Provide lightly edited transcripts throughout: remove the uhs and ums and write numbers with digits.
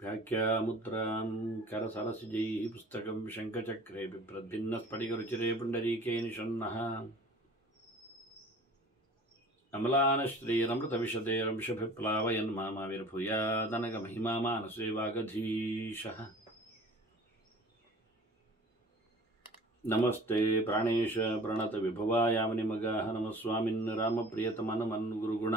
व्याख्यामुद्रां करसरसिजैः पुस्तकं शङ्खचक्रे बिभ्रद्भिन्नस्फटिकरुचिरे पुण्डरीके निषण्णः अमलानश्रीरमृतविशदे रंशभिप्लावयन् मामाविर्भूयादनगमहिमा मानसे वागधीशः नमस्ते प्राणेश प्रणत विभवायामनिमगाः नमः स्वामिन् रामप्रियतमनमन् गुरुगुण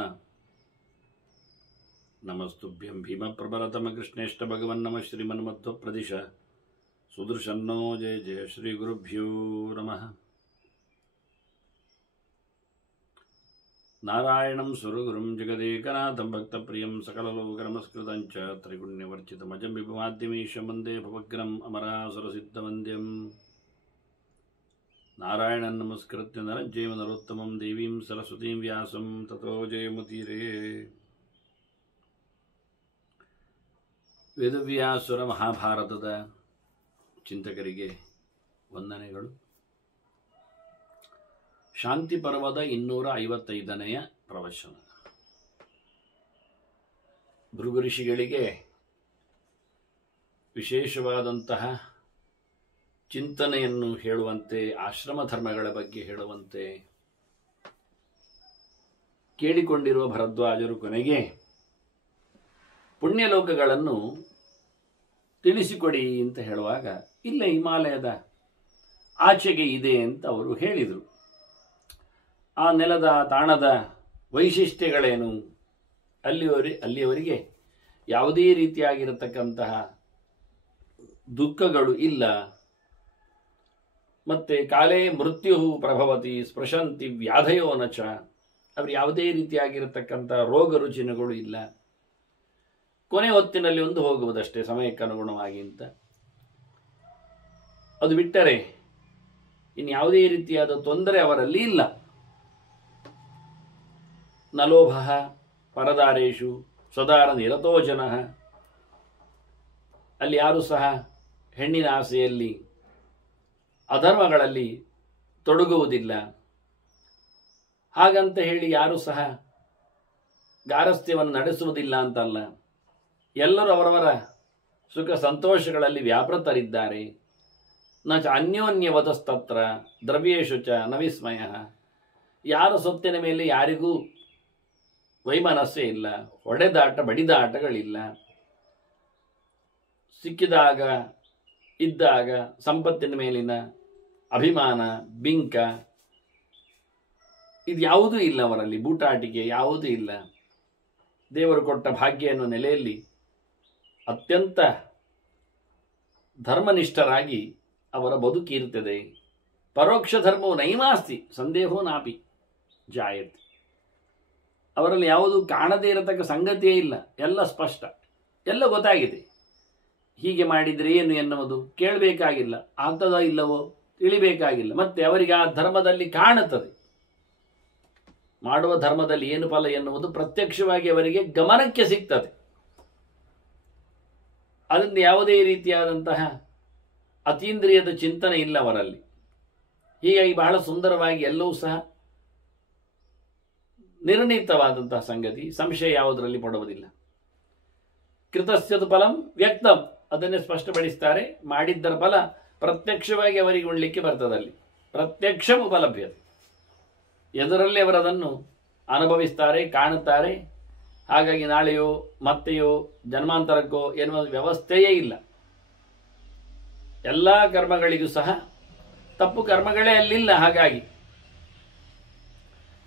नमस्तुभ्यं भीमप्रबलतमकृष्णेष्ट भगवन् नमः श्रीमन्मध्वप्रदिश सुदर्शन्नो जय जय श्रीगुरुभ्यो नमः नारायणं सुरगुरुं जगदेकनाथं भक्तप्रियं सकललोकनमस्कृतं च त्रैगुण्यवर्जितमजं विभुमाद्यमीशं वन्दे भवग्रम् अमरासुरसिद्धवन्द्यं नारायणं नमस्कृत्य नरं चैव नरोत्तमं देवीं सरस्वतीं व्यासं ततो जयमुदीरये ವೇದವ್ಯಾಸುರ ಮಹಾಭಾರತದ ಚಿಂತಕರಿಗೆ ವಂದನೆಗಳು. ಶಾಂತಿ ಪರ್ವದ 255ನೆಯ ಪ್ರವಚನ. ಭೃಗು ಋಷಿಗಳಿಗೆ ವಿಶೇಷವಾದಂತಹ ಚಿಂತನೆಯನ್ನು ಹೇಳುವಂತೆ, ಆಶ್ರಮ ಧರ್ಮಗಳ ಬಗ್ಗೆ ಹೇಳುವಂತೆ ಕೇಳಿಕೊಂಡಿರುವ ಭರದ್ವಾಜರು ಕೊನೆಗೆ ಪುಣ್ಯಲೋಕಗಳನ್ನು ತಿಳಿಸಿಕೊಡಿ ಅಂತ ಹೇಳುವಾಗ, ಇಲ್ಲ ಹಿಮಾಲಯದ ಆಚೆಗೆ ಇದೆ ಅಂತ ಅವರು ಹೇಳಿದರು. ಆ ನೆಲದ ತಾಣದ ವೈಶಿಷ್ಟ್ಯಗಳೇನು, ಅಲ್ಲಿಯವರಿಗೆ ಯಾವುದೇ ರೀತಿಯಾಗಿರತಕ್ಕಂತಹ ದುಃಖಗಳು ಇಲ್ಲ, ಮತ್ತೆ ಕಾಲೇ ಮೃತ್ಯು ಪ್ರಭವತಿ ಸ್ಪೃಶಂತಿ ವ್ಯಾಧಯೋ ನಚ, ಅವರು ಯಾವುದೇ ರೀತಿಯಾಗಿರತಕ್ಕಂಥ ರೋಗ ರುಜಿನಗಳು ಇಲ್ಲ, ಕೊನೆ ಹೊತ್ತಿನಲ್ಲಿ ಒಂದು ಹೋಗುವುದಷ್ಟೇ ಸಮಯಕ್ಕನುಗುಣವಾಗಿ ಅಂತ. ಅದು ಬಿಟ್ಟರೆ ಇನ್ಯಾವುದೇ ರೀತಿಯಾದ ತೊಂದರೆ ಅವರಲ್ಲಿ ಇಲ್ಲ. ನಲೋಭ ಪರದಾರೇಶು ಸ್ವದಾರ ನಿರತೋ ಜನಃ, ಅಲ್ಲಿ ಯಾರೂ ಸಹ ಹೆಣ್ಣಿನ ಆಸೆಯಲ್ಲಿ ಅಧರ್ಮಗಳಲ್ಲಿ ತೊಡಗುವುದಿಲ್ಲ. ಹಾಗಂತ ಹೇಳಿ ಯಾರೂ ಸಹ ಗಾರಸ್ಥ್ಯವನ್ನು ನಡೆಸುವುದಿಲ್ಲ ಅಂತಲ್ಲ, ಎಲ್ಲರೂ ಅವರವರ ಸುಖ ಸಂತೋಷಗಳಲ್ಲಿ ವ್ಯಾಪೃತರಿದ್ದಾರೆ. ನ ಚ ಅನ್ಯೋನ್ಯವತಸ್ತತ್ರ ದ್ರವ್ಯೇಶು ಚ ನ ವಿಸ್ಮಯ, ಯಾರ ಸೊತ್ತಿನ ಮೇಲೆ ಯಾರಿಗೂ ವೈಮನಸ್ಸೇ ಇಲ್ಲ, ಹೊಡೆದಾಟ ಬಡಿದಾಟಗಳಿಲ್ಲ. ಸಿಕ್ಕಿದಾಗ ಇದ್ದಾಗ ಸಂಪತ್ತಿನ ಮೇಲಿನ ಅಭಿಮಾನ ಬಿಂಕ ಇದು ಯಾವುದೂ ಇಲ್ಲ ಅವರಲ್ಲಿ, ಬೂಟಾಟಿಕೆ ಯಾವುದೂ ಇಲ್ಲ. ದೇವರು ಕೊಟ್ಟ ಭಾಗ್ಯ ಎನ್ನುವ ನೆಲೆಯಲ್ಲಿ ಅತ್ಯಂತ ಧರ್ಮನಿಷ್ಠರಾಗಿ ಅವರ ಬದುಕಿರುತ್ತದೆ. ಪರೋಕ್ಷ ಧರ್ಮವು ನೈಮಾಸ್ತಿ ಸಂದೇಹೋ ನಾಪಿ ಜಾಯತೆ, ಅವರಲ್ಲಿ ಯಾವುದು ಕಾಣದೇ ಇರತಕ್ಕ ಸಂಗತಿಯೇ ಇಲ್ಲ, ಎಲ್ಲ ಸ್ಪಷ್ಟ, ಎಲ್ಲ ಗೊತ್ತಾಗಿದೆ. ಹೀಗೆ ಮಾಡಿದರೆ ಏನು ಎನ್ನುವುದು ಕೇಳಬೇಕಾಗಿಲ್ಲ, ಆಗ್ತದೋ ಇಲ್ಲವೋ ತಿಳಿಬೇಕಾಗಿಲ್ಲ. ಮತ್ತೆ ಅವರಿಗೆ ಆ ಧರ್ಮದಲ್ಲಿ ಕಾಣುತ್ತದೆ, ಮಾಡುವ ಧರ್ಮದಲ್ಲಿ ಏನು ಫಲ ಎನ್ನುವುದು ಪ್ರತ್ಯಕ್ಷವಾಗಿ ಅವರಿಗೆ ಗಮನಕ್ಕೆ ಸಿಗ್ತದೆ. ಅದರಿಂದ ಯಾವುದೇ ರೀತಿಯಾದಂತಹ ಅತೀಂದ್ರಿಯದ ಚಿಂತನೆ ಇಲ್ಲ ಅವರಲ್ಲಿ. ಹೀಗಾಗಿ ಬಹಳ ಸುಂದರವಾಗಿ ಎಲ್ಲವೂ ಸಹ ನಿರ್ಣೀತವಾದಂತಹ ಸಂಗತಿ, ಸಂಶಯ ಯಾವುದರಲ್ಲಿ ಪಡುವುದಿಲ್ಲ. ಕೃತಸ್ಯದು ಫಲಂ ವ್ಯಕ್ತಂ, ಅದನ್ನೇ ಸ್ಪಷ್ಟಪಡಿಸ್ತಾರೆ. ಮಾಡಿದ್ದರ ಫಲ ಪ್ರತ್ಯಕ್ಷವಾಗಿ ಅವರಿಗೆ ಉಣ್ಲಿಕ್ಕೆ ಬರ್ತದಲ್ಲಿ, ಪ್ರತ್ಯಕ್ಷ ಉಪಲಭ್ಯತೆ, ಎದುರಲ್ಲಿ ಅವರದನ್ನು ಅನುಭವಿಸ್ತಾರೆ, ಕಾಣುತ್ತಾರೆ. ಹಾಗಾಗಿ ನಾಳೆಯೋ ಮತ್ತೆಯೋ ಜನ್ಮಾಂತರಕ್ಕೋ ಎನ್ನುವ ವ್ಯವಸ್ಥೆಯೇ ಇಲ್ಲ. ಎಲ್ಲ ಕರ್ಮಗಳಿಗೂ ಸಹ ತಪ್ಪು ಕರ್ಮಗಳೇ ಅಲ್ಲಿಲ್ಲ. ಹಾಗಾಗಿ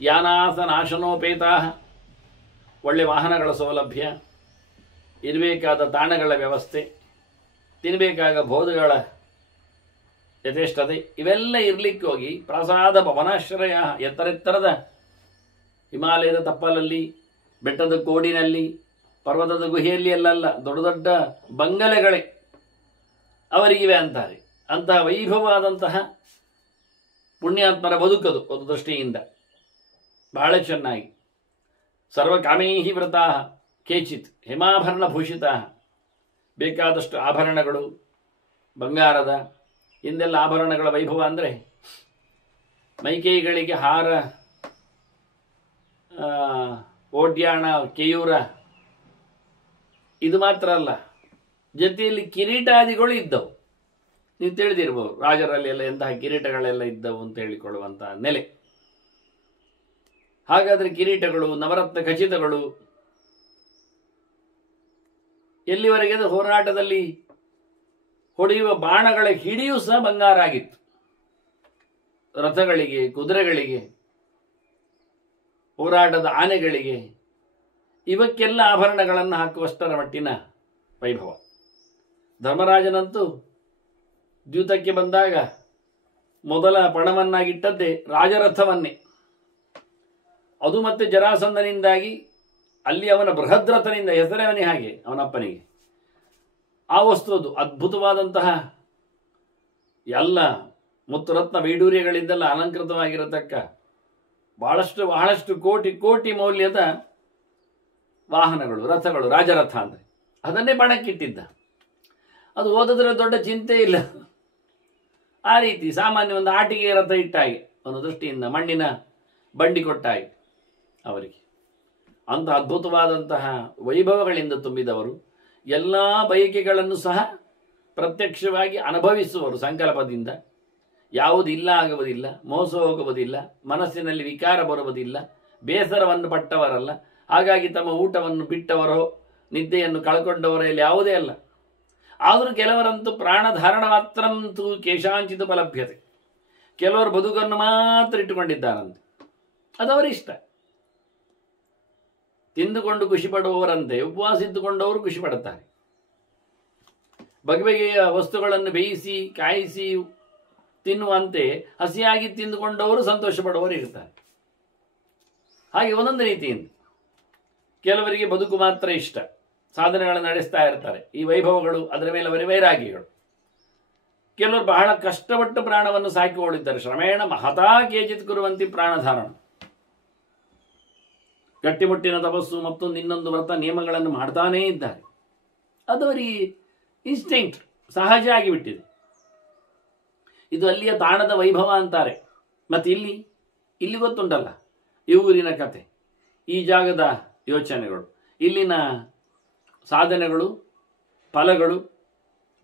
ಯಾನಾಸ ನಾಶನೋಪೇತಾ, ಒಳ್ಳೆ ವಾಹನಗಳ ಸೌಲಭ್ಯ, ಇರಬೇಕಾದ ತಾಣಗಳ ವ್ಯವಸ್ಥೆ, ತಿನ್ನಬೇಕಾದ ಭೋಜಗಳ ಯಥೇಷ್ಟತೆ, ಇವೆಲ್ಲ ಇರಲಿಕ್ಕೆ ಹೋಗಿ ಪ್ರಸಾದ ಭವನಾಶ್ರಯ, ಎತ್ತರೆತ್ತರದ ಹಿಮಾಲಯದ ತಪ್ಪಲಲ್ಲಿ, ಬೆಟ್ಟದ ಕೋಡಿನಲ್ಲಿ, ಪರ್ವತದ ಗುಹೆಯಲ್ಲಿ ಅಲ್ಲಲ್ಲ, ದೊಡ್ಡ ದೊಡ್ಡ ಬಂಗಲೆಗಳೇ ಅವರಿಗಿವೆ ಅಂತಾರೆ. ಅಂತಹ ವೈಭವವಾದಂತಹ ಪುಣ್ಯಾತ್ಮರ ಬದುಕದು ಒಂದು ದೃಷ್ಟಿಯಿಂದ ಬಹಳ ಚೆನ್ನಾಗಿ. ಸರ್ವಕಾಮೈಹಿ ವ್ರತಾ ಕೇಚಿತ್ ಹೇಮಾಭರಣ ಭೂಷಿತಾ, ಬೇಕಾದಷ್ಟು ಆಭರಣಗಳು, ಬಂಗಾರದ ಹಿಂದೆಲ್ಲ ಆಭರಣಗಳ ವೈಭವ ಅಂದರೆ ಮೈಕೈಗಳಿಗೆ ಹಾರ, ಓಡ್ಯಾಣ, ಕೇಯೂರ, ಇದು ಮಾತ್ರ ಅಲ್ಲ, ಜೊತೆಯಲ್ಲಿ ಕಿರೀಟಾದಿಗಳು ಇದ್ದವು. ನೀವು ತಿಳಿದಿರ್ಬೋದು, ರಾಜರಲ್ಲಿ ಎಲ್ಲ ಎಂತಹ ಕಿರೀಟಗಳೆಲ್ಲ ಇದ್ದವು ಅಂತ ಹೇಳಿಕೊಳ್ಳುವಂತಹ ನೆಲೆ. ಹಾಗಾದರೆ ಕಿರೀಟಗಳು, ನವರತ್ನ ಖಚಿತಗಳು, ಎಲ್ಲಿವರೆಗೆ ಹೋರಾಟದಲ್ಲಿ ಹೊಡೆಯುವ ಬಾಣಗಳ ಹಿಡಿಯೂ ಸಹ ಬಂಗಾರ ಆಗಿತ್ತು. ರಥಗಳಿಗೆ, ಕುದುರೆಗಳಿಗೆ, ಹೋರಾಟದ ಆನೆಗಳಿಗೆ, ಇವಕ್ಕೆಲ್ಲ ಆಭರಣಗಳನ್ನು ಹಾಕುವಷ್ಟರ ಮಟ್ಟಿನ ವೈಭವ. ಧರ್ಮರಾಜನಂತೂ ದ್ಯೂತಕ್ಕೆ ಬಂದಾಗ ಮೊದಲ ಪಣವನ್ನಾಗಿಟ್ಟದ್ದೇ ರಾಜರಥವನ್ನೇ. ಅದು ಮತ್ತೆ ಜರಾಸಂಧನಿಂದಾಗಿ ಅಲ್ಲಿ ಅವನ ಬೃಹದ್ರಥನಿಂದ, ಹೆಸರವನೇ ಹಾಗೆ ಅವನಪ್ಪನಿಗೆ, ಆ ವಸ್ತು ಅದು ಅದ್ಭುತವಾದಂತಹ ಎಲ್ಲ ಮುತ್ತುರತ್ನ ವೈಡೂರ್ಯಗಳಿಂದೆಲ್ಲ ಅಲಂಕೃತವಾಗಿರತಕ್ಕ ಬಹಳಷ್ಟು ಕೋಟಿ ಕೋಟಿ ಮೌಲ್ಯದ ವಾಹನಗಳು, ರಥಗಳು, ರಾಜರಥ ಅಂದರೆ ಅದನ್ನೇ ಬಣಕ್ಕಿಟ್ಟಿದ್ದ. ಅದು ಓದಿದ್ರೆ ದೊಡ್ಡ ಚಿಂತೆ ಇಲ್ಲ. ಆ ರೀತಿ ಸಾಮಾನ್ಯ ಒಂದು ಆಟಿಕೆ ರಥ ಇಟ್ಟಾಗಿ, ಒಂದು ದೃಷ್ಟಿಯಿಂದ ಮಣ್ಣಿನ ಬಂಡಿ ಕೊಟ್ಟಾಗಿ ಅವರಿಗೆ ಅಂಥ ಅದ್ಭುತವಾದಂತಹ ವೈಭವಗಳಿಂದ ತುಂಬಿದವರು. ಎಲ್ಲ ಬಯಕೆಗಳನ್ನು ಸಹ ಪ್ರತ್ಯಕ್ಷವಾಗಿ ಅನುಭವಿಸುವರು ಸಂಕಲ್ಪದಿಂದ. ಯಾವುದು ಇಲ್ಲ ಆಗುವುದಿಲ್ಲ, ಮೋಸ ಹೋಗುವುದಿಲ್ಲ, ಮನಸ್ಸಿನಲ್ಲಿ ವಿಕಾರ ಬರುವುದಿಲ್ಲ, ಬೇಸರವನ್ನು ಪಟ್ಟವರಲ್ಲ. ಹಾಗಾಗಿ ತಮ್ಮ ಊಟವನ್ನು ಬಿಟ್ಟವರೋ ನಿದ್ದೆಯನ್ನು ಕಳ್ಕೊಂಡವರೋ ಇಲ್ಲಿ ಯಾವುದೇ ಅಲ್ಲ. ಆದರೂ ಕೆಲವರಂತೂ ಪ್ರಾಣಧಾರಣ ಮಾತ್ರಂತೂ ಕೇಶಾಂಚಿತ ಫಲಭ್ಯತೆ, ಕೆಲವರು ಬದುಕನ್ನು ಮಾತ್ರ ಇಟ್ಟುಕೊಂಡಿದ್ದಾರಂತೆ, ಅದವರಿಷ್ಟ. ತಿಂದುಕೊಂಡು ಖುಷಿ ಪಡುವವರಂತೆ ಉಪವಾಸ ಇದ್ದುಕೊಂಡವರು ಖುಷಿ ಪಡುತ್ತಾರೆ. ಬಗೆ ಬಗೆಯ ವಸ್ತುಗಳನ್ನು ಬೇಯಿಸಿ ಕಾಯಿಸಿ ತಿನ್ನುವಂತೆ ಹಸಿಯಾಗಿ ತಿಂದುಕೊಂಡವರು ಸಂತೋಷ ಪಡುವವರು ಇರ್ತಾರೆ. ಹಾಗೆ ಒಂದೊಂದು ರೀತಿಯಿಂದ ಕೆಲವರಿಗೆ ಬದುಕು ಮಾತ್ರ ಇಷ್ಟ, ಸಾಧನೆಗಳನ್ನು ನಡೆಸ್ತಾ ಇರ್ತಾರೆ. ಈ ವೈಭವಗಳು ಅದರ ಮೇಲೆ ಅವರ ವೈರಾಗಿಗಳು. ಕೆಲವರು ಬಹಳ ಕಷ್ಟಪಟ್ಟು ಪ್ರಾಣವನ್ನು ಸಾಕಿಕೊಂಡಿದ್ದಾರೆ. ಶ್ರಮೇಣ ಮಹತಾ ಕೇಚಿತ್ ಕುರುವಂತಿ ಪ್ರಾಣಧಾರಣ, ಗಟ್ಟಿಮುಟ್ಟಿನ ತಪಸ್ಸು ಮತ್ತೊಂದು ಇನ್ನೊಂದು ವ್ರತ ನಿಯಮಗಳನ್ನು ಮಾಡ್ತಾನೇ ಇದ್ದಾರೆ. ಅದು ಅವರಿಗೆ ಇನ್ಸ್ಟಿಂಕ್ಟ್, ಸಹಜ ಆಗಿಬಿಟ್ಟಿದೆ. ಇದು ಅಲ್ಲಿಯ ತಾಣದ ವೈಭವ ಅಂತಾರೆ. ಮತ್ತು ಇಲ್ಲಿ ಗೊತ್ತುಂಟಲ್ಲ, ಈ ಊರಿನ ಕತೆ, ಈ ಜಾಗದ ಯೋಚನೆಗಳು, ಇಲ್ಲಿನ ಸಾಧನೆಗಳು, ಫಲಗಳು,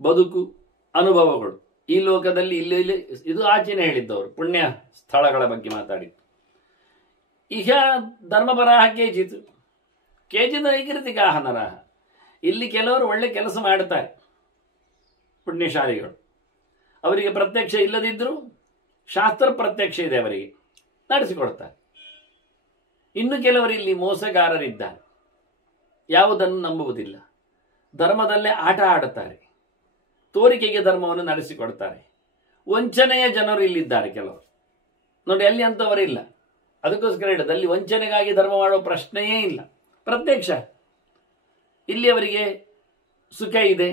ಬದುಕು, ಅನುಭವಗಳು, ಈ ಲೋಕದಲ್ಲಿ ಇಲ್ಲಿ ಇದು ಆಚೆನೆ ಹೇಳಿದ್ದವರು ಪುಣ್ಯ ಸ್ಥಳಗಳ ಬಗ್ಗೆ ಮಾತಾಡಿ. ಇಹ ಧರ್ಮಪರಾಹ ಕೇಚಿತ್ ನೈಕೃತಿಕಾಹ ನರಹ. ಇಲ್ಲಿ ಕೆಲವರು ಒಳ್ಳೆ ಕೆಲಸ ಮಾಡುತ್ತಾರೆ, ಪುಣ್ಯಶಾಲಿಗಳು. ಅವರಿಗೆ ಪ್ರತ್ಯಕ್ಷ ಇಲ್ಲದಿದ್ದರೂ ಶಾಸ್ತ್ರ ಪ್ರತ್ಯಕ್ಷ ಇದೆ, ಅವರಿಗೆ ನಡೆಸಿಕೊಡ್ತಾರೆ. ಇನ್ನು ಕೆಲವರು ಇಲ್ಲಿ ಮೋಸಗಾರರಿದ್ದಾರೆ, ಯಾವುದನ್ನು ನಂಬುವುದಿಲ್ಲ, ಧರ್ಮದಲ್ಲೇ ಆಟ ಆಡುತ್ತಾರೆ, ತೋರಿಕೆಗೆ ಧರ್ಮವನ್ನು ನಡೆಸಿಕೊಡ್ತಾರೆ. ವಂಚನೆಯ ಜನರು ಇಲ್ಲಿದ್ದಾರೆ ಕೆಲವರು. ನೋಡಿ, ಅಲ್ಲಿ ಅಂತವರಿಲ್ಲ. ಅದಕ್ಕೋಸ್ಕರ ಹೇಳಿದ, ಅಲ್ಲಿ ವಂಚನೆಗಾಗಿ ಧರ್ಮ ಮಾಡುವ ಪ್ರಶ್ನೆಯೇ ಇಲ್ಲ, ಪ್ರತ್ಯಕ್ಷ. ಇಲ್ಲಿ ಅವರಿಗೆ ಸುಖ ಇದೆ,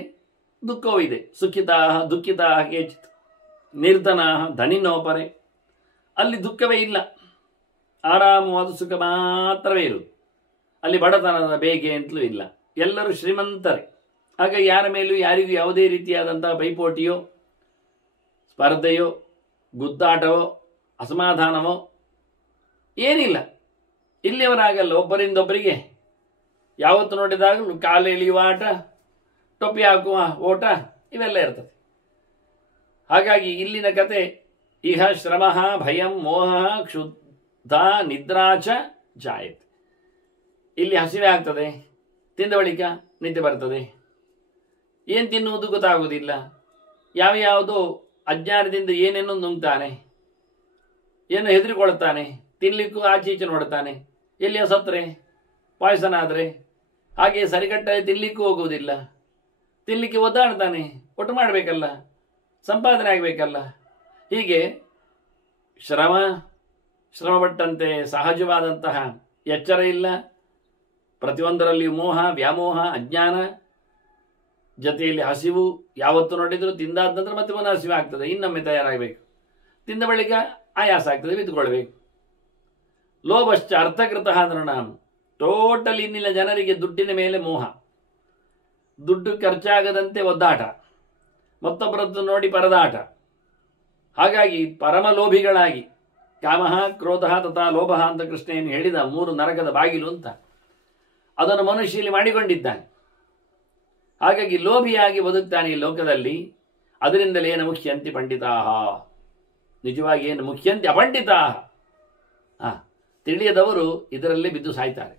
ದುಃಖವೂ ಇದೆ. ಸುಖಿತಾ ದುಃಖಿತಾ ಕೇಚಿತ್ ನಿರ್ಧನಾ ಧನಿನೋಪರೆ. ಅಲ್ಲಿ ದುಃಖವೇ ಇಲ್ಲ, ಆರಾಮವಾದ ಸುಖ ಮಾತ್ರವೇ ಇರುವುದು. ಅಲ್ಲಿ ಬಡತನದ ಬೇಗೆ ಅಂತಲೂ ಇಲ್ಲ, ಎಲ್ಲರೂ ಶ್ರೀಮಂತರೇ. ಆಗ ಯಾರ ಮೇಲೂ ಯಾರಿಗೂ ಯಾವುದೇ ರೀತಿಯಾದಂತಹ ಪೈಪೋಟಿಯೋ, ಸ್ಪರ್ಧೆಯೋ, ಗುದ್ದಾಟವೋ, ಅಸಮಾಧಾನವೋ ಏನಿಲ್ಲ. ಇಲ್ಲಿಯವರಾಗಲ್ಲ. ಒಬ್ಬರಿಂದೊಬ್ಬರಿಗೆ ಯಾವತ್ತು ನೋಡಿದಾಗಲೂ ಕಾಲು ಎಳೆಯುವ ಆಟ, ಟೊಪ್ಪಿ ಹಾಕುವ ಓಟ, ಇವೆಲ್ಲ ಇರ್ತದೆ. ಹಾಗಾಗಿ ಇಲ್ಲಿನ ಕತೆ ಇಹ ಶ್ರಮ ಭಯಂ ಮೋಹ ಕ್ಷುದ್ಧ ನಿದ್ರಾಚ ಜಾಯತೆ. ಇಲ್ಲಿ ಹಸಿವೆ ಆಗ್ತದೆ, ತಿಂದ ಬಳಿಕ ನಿದ್ದೆ ಬರ್ತದೆ, ಏನು ತಿನ್ನುವುದು ಗೊತ್ತಾಗುವುದಿಲ್ಲ, ಯಾವುದೋ ಅಜ್ಞಾನದಿಂದ ಏನೇನೋ ನುಂಗ್ತಾನೆ, ಏನು ಹೆದರಿಕೊಳ್ತಾನೆ, ತಿನ್ನಲಿಕ್ಕೂ ಆಚೆ ಈಚೆ ನೋಡ್ತಾನೆ, ಎಲ್ಲಿಯ ಸತ್ತರೆ ಪಾಯ್ಸನ ಆದರೆ, ಹಾಗೆ ಸರಿಕಟ್ಟಾಗಿ ತಿನ್ನಲಿಕ್ಕೂ ಹೋಗುವುದಿಲ್ಲ, ತಿನ್ನಲಿಕ್ಕೆ ಒದ್ದಾಡ್ತಾನೆ, ಒಟ್ಟು ಮಾಡಬೇಕಲ್ಲ, ಸಂಪಾದನೆ ಆಗಬೇಕಲ್ಲ. ಹೀಗೆ ಶ್ರಮಪಟ್ಟಂತೆ ಸಹಜವಾದಂತಹ ಎಚ್ಚರ ಇಲ್ಲ. ಪ್ರತಿಯೊಂದರಲ್ಲಿ ಮೋಹ, ವ್ಯಾಮೋಹ, ಅಜ್ಞಾನ, ಜೊತೆಯಲ್ಲಿ ಹಸಿವು. ಯಾವತ್ತು ನೋಡಿದ್ರು ತಿಂದಾದ ನಂತರ ಮತ್ತೆ ಪುನಃ ಹಸಿವೆ ಆಗ್ತದೆ, ಇನ್ನೊಮ್ಮೆ ತಯಾರಾಗಬೇಕು, ತಿಂದ ಬಳಿಕ ಆಯಾಸ ಆಗ್ತದೆ, ಬಿದ್ದುಕೊಳ್ಬೇಕು. ಲೋಭಶ್ಚ ಅರ್ಥಕೃತ ನೃಣಾಂ. ಟೋಟಲ್ ಇನ್ನಿನ ಜನರಿಗೆ ದುಡ್ಡಿನ ಮೇಲೆ ಮೋಹ, ದುಡ್ಡು ಖರ್ಚಾಗದಂತೆ ಒದ್ದಾಟ, ಮತ್ತೊಬ್ಬರದ್ದು ನೋಡಿ ಪರದಾಟ. ಹಾಗಾಗಿ ಪರಮಲೋಭಿಗಳಾಗಿ ಕಾಮಃ ಕ್ರೋಧಃ ತಥಾ ಲೋಭಃ ಅಂತ ಕೃಷ್ಣೇನು ಹೇಳಿದ 3 ನರಕದ ಬಾಗಿಲು ಅಂತ, ಅದನ್ನು ಮನುಷ್ಯಲ್ಲಿ ಮಾಡಿಕೊಂಡಿದ್ದಾನೆ. ಹಾಗಾಗಿ ಲೋಭಿಯಾಗಿ ಬದುಕ್ತಾನೆ ಈ ಲೋಕದಲ್ಲಿ. ಅದರಿಂದಲೇ ಏನು ಮುಖ್ಯಂತಿ ಪಂಡಿತಾಹ, ನಿಜವಾಗಿ ಏನು ಮುಖ್ಯಂತಿ ಅಪಂಡಿತಾಹ, ತಿಳಿಯದವರು ಇದರಲ್ಲೇ ಬಿದ್ದು ಸಾಯ್ತಾರೆ.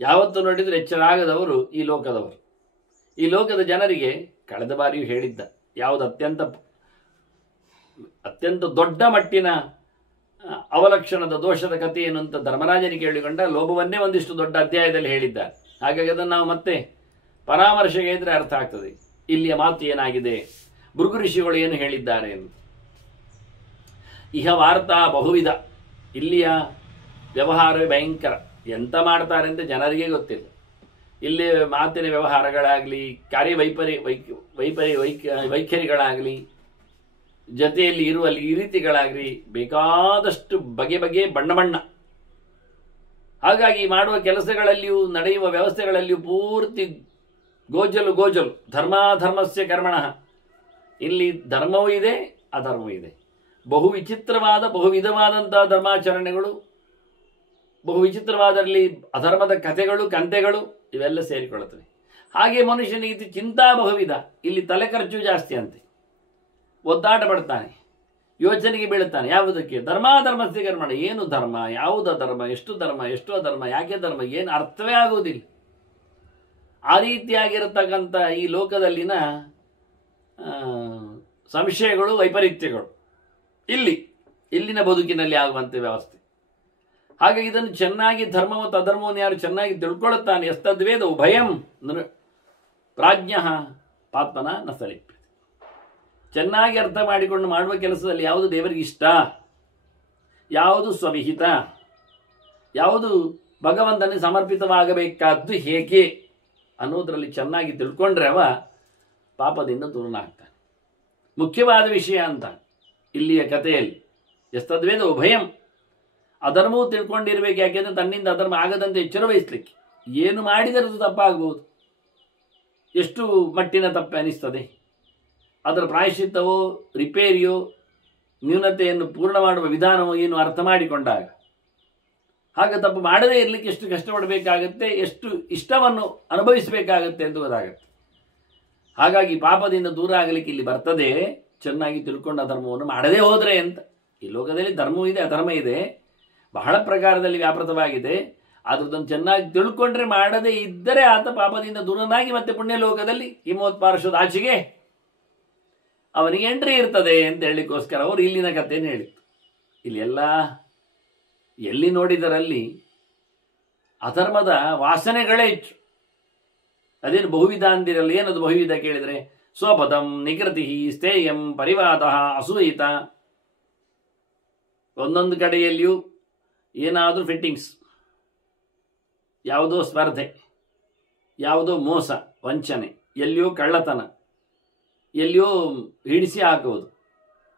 ಯಾವತ್ತು ನೋಡಿದರೂ ಎಚ್ಚರಾಗದವರು ಈ ಲೋಕದವರು. ಈ ಲೋಕದ ಜನರಿಗೆ ಕಳೆದ ಬಾರಿಯೂ ಹೇಳಿದ್ದ, ಯಾವುದು ಅತ್ಯಂತ ದೊಡ್ಡ ಮಟ್ಟಿನ ಅವಲಕ್ಷಣದ ದೋಷದ ಕಥೆ ಏನು ಅಂತ ಧರ್ಮರಾಜನಿಗೆ ಹೇಳಿಕೊಂಡ ಲೋಭವನ್ನೇ ಒಂದಿಷ್ಟು ದೊಡ್ಡ ಅಧ್ಯಾಯದಲ್ಲಿ ಹೇಳಿದ್ದಾರೆ. ಹಾಗಾಗಿ ಅದನ್ನು ನಾವು ಮತ್ತೆ ಪರಾಮರ್ಶೆಗೆ ಇದ್ರೆ ಅರ್ಥ ಆಗ್ತದೆ ಇಲ್ಲಿಯ ಮಾತು ಏನಾಗಿದೆ, ಭೃಗು ಋಷಿಗಳು ಏನು ಹೇಳಿದ್ದಾರೆ ಎಂದು. ಇಹ ವಾರ್ತಾ ಬಹುವಿಧ, ಇಲ್ಲಿಯ ವ್ಯವಹಾರವೇ ಭಯಂಕರ. ಎಂತ ಮಾಡ್ತಾರೆ ಅಂತ ಜನರಿಗೆ ಗೊತ್ತಿಲ್ಲ. ಇಲ್ಲಿ ಮಾತಿನ ವ್ಯವಹಾರಗಳಾಗಲಿ, ವೈಖರಿಗಳಾಗಲಿ, ಜೊತೆಯಲ್ಲಿ ಇರುವ ಈ ರೀತಿಗಳಾಗಲಿ, ಬೇಕಾದಷ್ಟು ಬಗೆ ಬಗೆ ಬಣ್ಣ ಬಣ್ಣ. ಹಾಗಾಗಿ ಮಾಡುವ ಕೆಲಸಗಳಲ್ಲಿಯೂ ನಡೆಯುವ ವ್ಯವಸ್ಥೆಗಳಲ್ಲಿಯೂ ಪೂರ್ತಿ ಗೋಜಲು ಧರ್ಮಾಧರ್ಮಸ್ಯ ಕರ್ಮಣಃ. ಇಲ್ಲಿ ಧರ್ಮವೂ ಇದೆ, ಅಧರ್ಮವೂ ಇದೆ. ಬಹು ವಿಚಿತ್ರವಾದ ಬಹುವಿಧವಾದಂತಹ ಧರ್ಮಾಚರಣೆಗಳು, ಬಹು ವಿಚಿತ್ರವಾದಲ್ಲಿ ಅಧರ್ಮದ ಕಥೆಗಳು, ಕಂತೆಗಳು ಇವೆಲ್ಲ ಸೇರಿಕೊಳ್ಳುತ್ತವೆ. ಹಾಗೆ ಮನುಷ್ಯನಿಗೆ ಚಿಂತಾ ಬಹುವಿಧ. ಇಲ್ಲಿ ತಲೆ ಖರ್ಚು ಜಾಸ್ತಿ ಅಂತೆ, ಒದ್ದಾಟ ಪಡ್ತಾನೆ, ಯೋಚನೆಗೆ ಬೀಳುತ್ತಾನೆ. ಯಾವುದಕ್ಕೆ? ಧರ್ಮಾಧರ್ಮಸ್ಯ ಕರ್ಮಣ. ಏನು ಧರ್ಮ, ಯಾವುದು ಧರ್ಮ, ಎಷ್ಟು ಅಧರ್ಮ, ಯಾಕೆ ಧರ್ಮ, ಏನು ಅರ್ಥವೇ ಆಗುವುದಿಲ್ಲ. ಆ ರೀತಿಯಾಗಿರತಕ್ಕಂಥ ಈ ಲೋಕದಲ್ಲಿನ ಸಂಶಯಗಳು, ವೈಪರೀತ್ಯಗಳು ಇಲ್ಲಿನ ಬದುಕಿನಲ್ಲಿ ಆಗುವಂಥ ವ್ಯವಸ್ಥೆ. ಹಾಗಾಗಿ ಇದನ್ನು ಚೆನ್ನಾಗಿ ಧರ್ಮ ಮತ್ತು ಅಧರ್ಮವನ್ನು ಯಾರು ಚೆನ್ನಾಗಿ ತಿಳ್ಕೊಳ್ಳುತ್ತಾನೆ, ಎಸ್ತದ್ವೇದ ಉಭಯಂ ಪ್ರಾಜ್ಞ ಪಾತ್ಮನ ನ ಸಲಿಪ್ಯ. ಚೆನ್ನಾಗಿ ಅರ್ಥ ಮಾಡಿಕೊಂಡು ಮಾಡುವ ಕೆಲಸದಲ್ಲಿ ಯಾವುದು ದೇವರಿಗೆ ಇಷ್ಟ, ಯಾವುದು ಸ್ವವಿಹಿತ, ಯಾವುದು ಭಗವಂತನಿಗೆ ಸಮರ್ಪಿತವಾಗಬೇಕಾದ್ದು ಹೇಗೆ ಅನ್ನೋದರಲ್ಲಿ ಚೆನ್ನಾಗಿ ತಿಳ್ಕೊಂಡ್ರೆ ಅವ ಪಾಪದಿಂದ ದೂರನಾಗ್ತಾನೆ. ಮುಖ್ಯವಾದ ವಿಷಯ ಅಂತ ಇಲ್ಲಿಯ ಕಥೆಯಲ್ಲಿ ಎಸ್ತದ್ವೇದ ಉಭಯಂ. ಅಧರ್ಮವೂ ತಿಳ್ಕೊಂಡಿರ್ಬೇಕು. ಯಾಕೆಂದರೆ ತನ್ನಿಂದ ಅಧರ್ಮ ಆಗದಂತೆ ಎಚ್ಚರ ವಹಿಸ್ಲಿಕ್ಕೆ. ಏನು ಮಾಡಿದರೂ ತಪ್ಪಾಗಬಹುದು, ಎಷ್ಟು ಮಟ್ಟಿನ ತಪ್ಪು ಅನಿಸ್ತದೆ, ಅದರ ಪ್ರಾಯಶ್ಚಿತ್ತವೋ ರಿಪೇರಿಯೋ ನ್ಯೂನತೆಯನ್ನು ಪೂರ್ಣ ಮಾಡುವ ವಿಧಾನವೋ ಏನು ಅರ್ಥ ಮಾಡಿಕೊಂಡಾಗ, ಹಾಗೆ ತಪ್ಪು ಮಾಡದೇ ಇರಲಿಕ್ಕೆ ಎಷ್ಟು ಕಷ್ಟಪಡಬೇಕಾಗತ್ತೆ, ಎಷ್ಟು ಇಷ್ಟವನ್ನು ಅನುಭವಿಸಬೇಕಾಗತ್ತೆ ಎಂದು ಗೊತ್ತಾಗುತ್ತೆ. ಹಾಗಾಗಿ ಪಾಪದಿಂದ ದೂರ ಆಗಲಿಕ್ಕೆ ಇಲ್ಲಿ ಬರ್ತದೆ ಚೆನ್ನಾಗಿ ತಿಳ್ಕೊಂಡ ಧರ್ಮವನ್ನು ಮಾಡದೇ ಹೋದರೆ ಅಂತ. ಈ ಲೋಕದಲ್ಲಿ ಧರ್ಮವೂ ಇದೆ, ಅಧರ್ಮ ಇದೆ, ಬಹಳ ಪ್ರಕಾರದಲ್ಲಿ ವ್ಯಾಪೃತವಾಗಿದೆ. ಅದರದನ್ನು ಚೆನ್ನಾಗಿ ತಿಳ್ಕೊಂಡ್ರೆ, ಮಾಡದೇ ಇದ್ದರೆ ಆತ ಪಾಪದಿಂದ ದೂರನಾಗಿ ಮತ್ತೆ ಪುಣ್ಯ ಲೋಕದಲ್ಲಿ ಹಿಮೋತ್ಪಾರ್ಶ್ವದ ಆಚೆಗೆ ಅವನಿಗೆ ಎಂಟ್ರಿ ಇರ್ತದೆ ಅಂತ ಹೇಳಲಿಕ್ಕೋಸ್ಕರ ಅವರು ಇಲ್ಲಿನ ಕಥೆಯನ್ನು ಹೇಳಿತ್ತು. ಇಲ್ಲಿ ಎಲ್ಲಿ ನೋಡಿದರಲ್ಲಿ ಅಧರ್ಮದ ವಾಸನೆಗಳೇ ಹೆಚ್ಚು. ಅದೇನು ಬಹುವಿಧ ಅಂದಿರಲ್ಲ. ಏನದು ಬಹುವಿಧ ಕೇಳಿದರೆ, ಸ್ವಪದಂ ನಿಕೃತಿ ಸ್ಥೇಯಂ ಪರಿವಾದ ಅಸೂಯಿತ. ಒಂದೊಂದು ಕಡೆಯಲ್ಲಿಯೂ ಏನಾದರೂ ಫಿಟ್ಟಿಂಗ್ಸ್, ಯಾವುದೋ ಸ್ಪರ್ಧೆ, ಯಾವುದೋ ಮೋಸ ವಂಚನೆ, ಎಲ್ಲಿಯೋ ಕಳ್ಳತನ, ಎಲ್ಲಿಯೋ ಹಿಡಿಸಿ ಹಾಕುವುದು,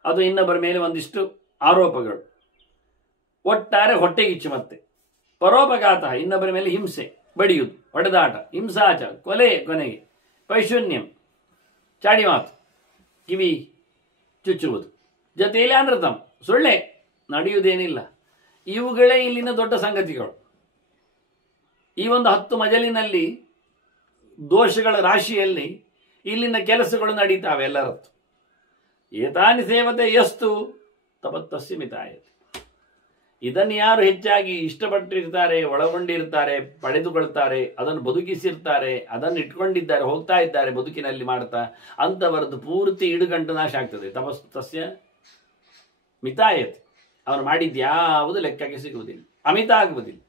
ಅದು ಇನ್ನೊಬ್ಬರ ಮೇಲೆ ಒಂದಿಷ್ಟು ಆರೋಪಗಳು, ಒಟ್ಟಾರೆ ಹೊಟ್ಟೆಗಿಚ್ಚು, ಮತ್ತೆ ಪರೋಪಘಾತ, ಇನ್ನೊಬ್ಬರ ಮೇಲೆ ಹಿಂಸೆ, ಬಡಿಯುವುದು, ಹೊಡೆದಾಟ, ಹಿಂಸಾಚಾರ, ಕೊನೆಗೆ ಪೈಶೂನ್ಯಂ, ಚಾಡಿ ಮಾತು, ಕಿವಿ ಚುಚ್ಚುವುದು, ಜೊತೆಯಲ್ಲಿ ಅನೃತಂ, ಸೊಳ್ಳೆ, ನಡೆಯುವುದೇನಿಲ್ಲ. ಇವುಗಳೇ ಇಲ್ಲಿನ ದೊಡ್ಡ ಸಂಗತಿಗಳು. ಈ ಒಂದು 10 ಮಜಲಿನಲ್ಲಿ ದೋಷಗಳ ರಾಶಿಯಲ್ಲಿ ಇಲ್ಲಿನ ಕೆಲಸಗಳು ನಡೀತಾವೆ ಎಲ್ಲರತ್ತು. ಏತಾನಿ ಸೇವತೆ ಎಷ್ಟು ತಪತ್ತಸ್ಯ ಮಿತಾಯತೆ. ಇದನ್ನು ಯಾರು ಹೆಚ್ಚಾಗಿ ಇಷ್ಟಪಟ್ಟಿರ್ತಾರೆ, ಒಳಗೊಂಡಿರ್ತಾರೆ, ಪಡೆದುಕೊಳ್ತಾರೆ, ಅದನ್ನು ಬದುಕಿಸಿರ್ತಾರೆ, ಅದನ್ನು ಇಟ್ಕೊಂಡಿದ್ದಾರೆ, ಹೋಗ್ತಾ ಇದ್ದಾರೆ ಬದುಕಿನಲ್ಲಿ ಮಾಡ್ತಾ, ಅಂಥವರದ್ದು ಪೂರ್ತಿ ಇಡುಗಂಟು ನಾಶ ಆಗ್ತದೆ. ತಪಸ್ತಸ್ಯ ಮಿತಾಯತೆ. ಅವನು ಮಾಡಿದ್ಯಾವುದು ಲೆಕ್ಕಕ್ಕೆ ಸಿಗುವುದಿಲ್ಲ, ಅಮಿತ ಆಗುವುದಿಲ್ಲ.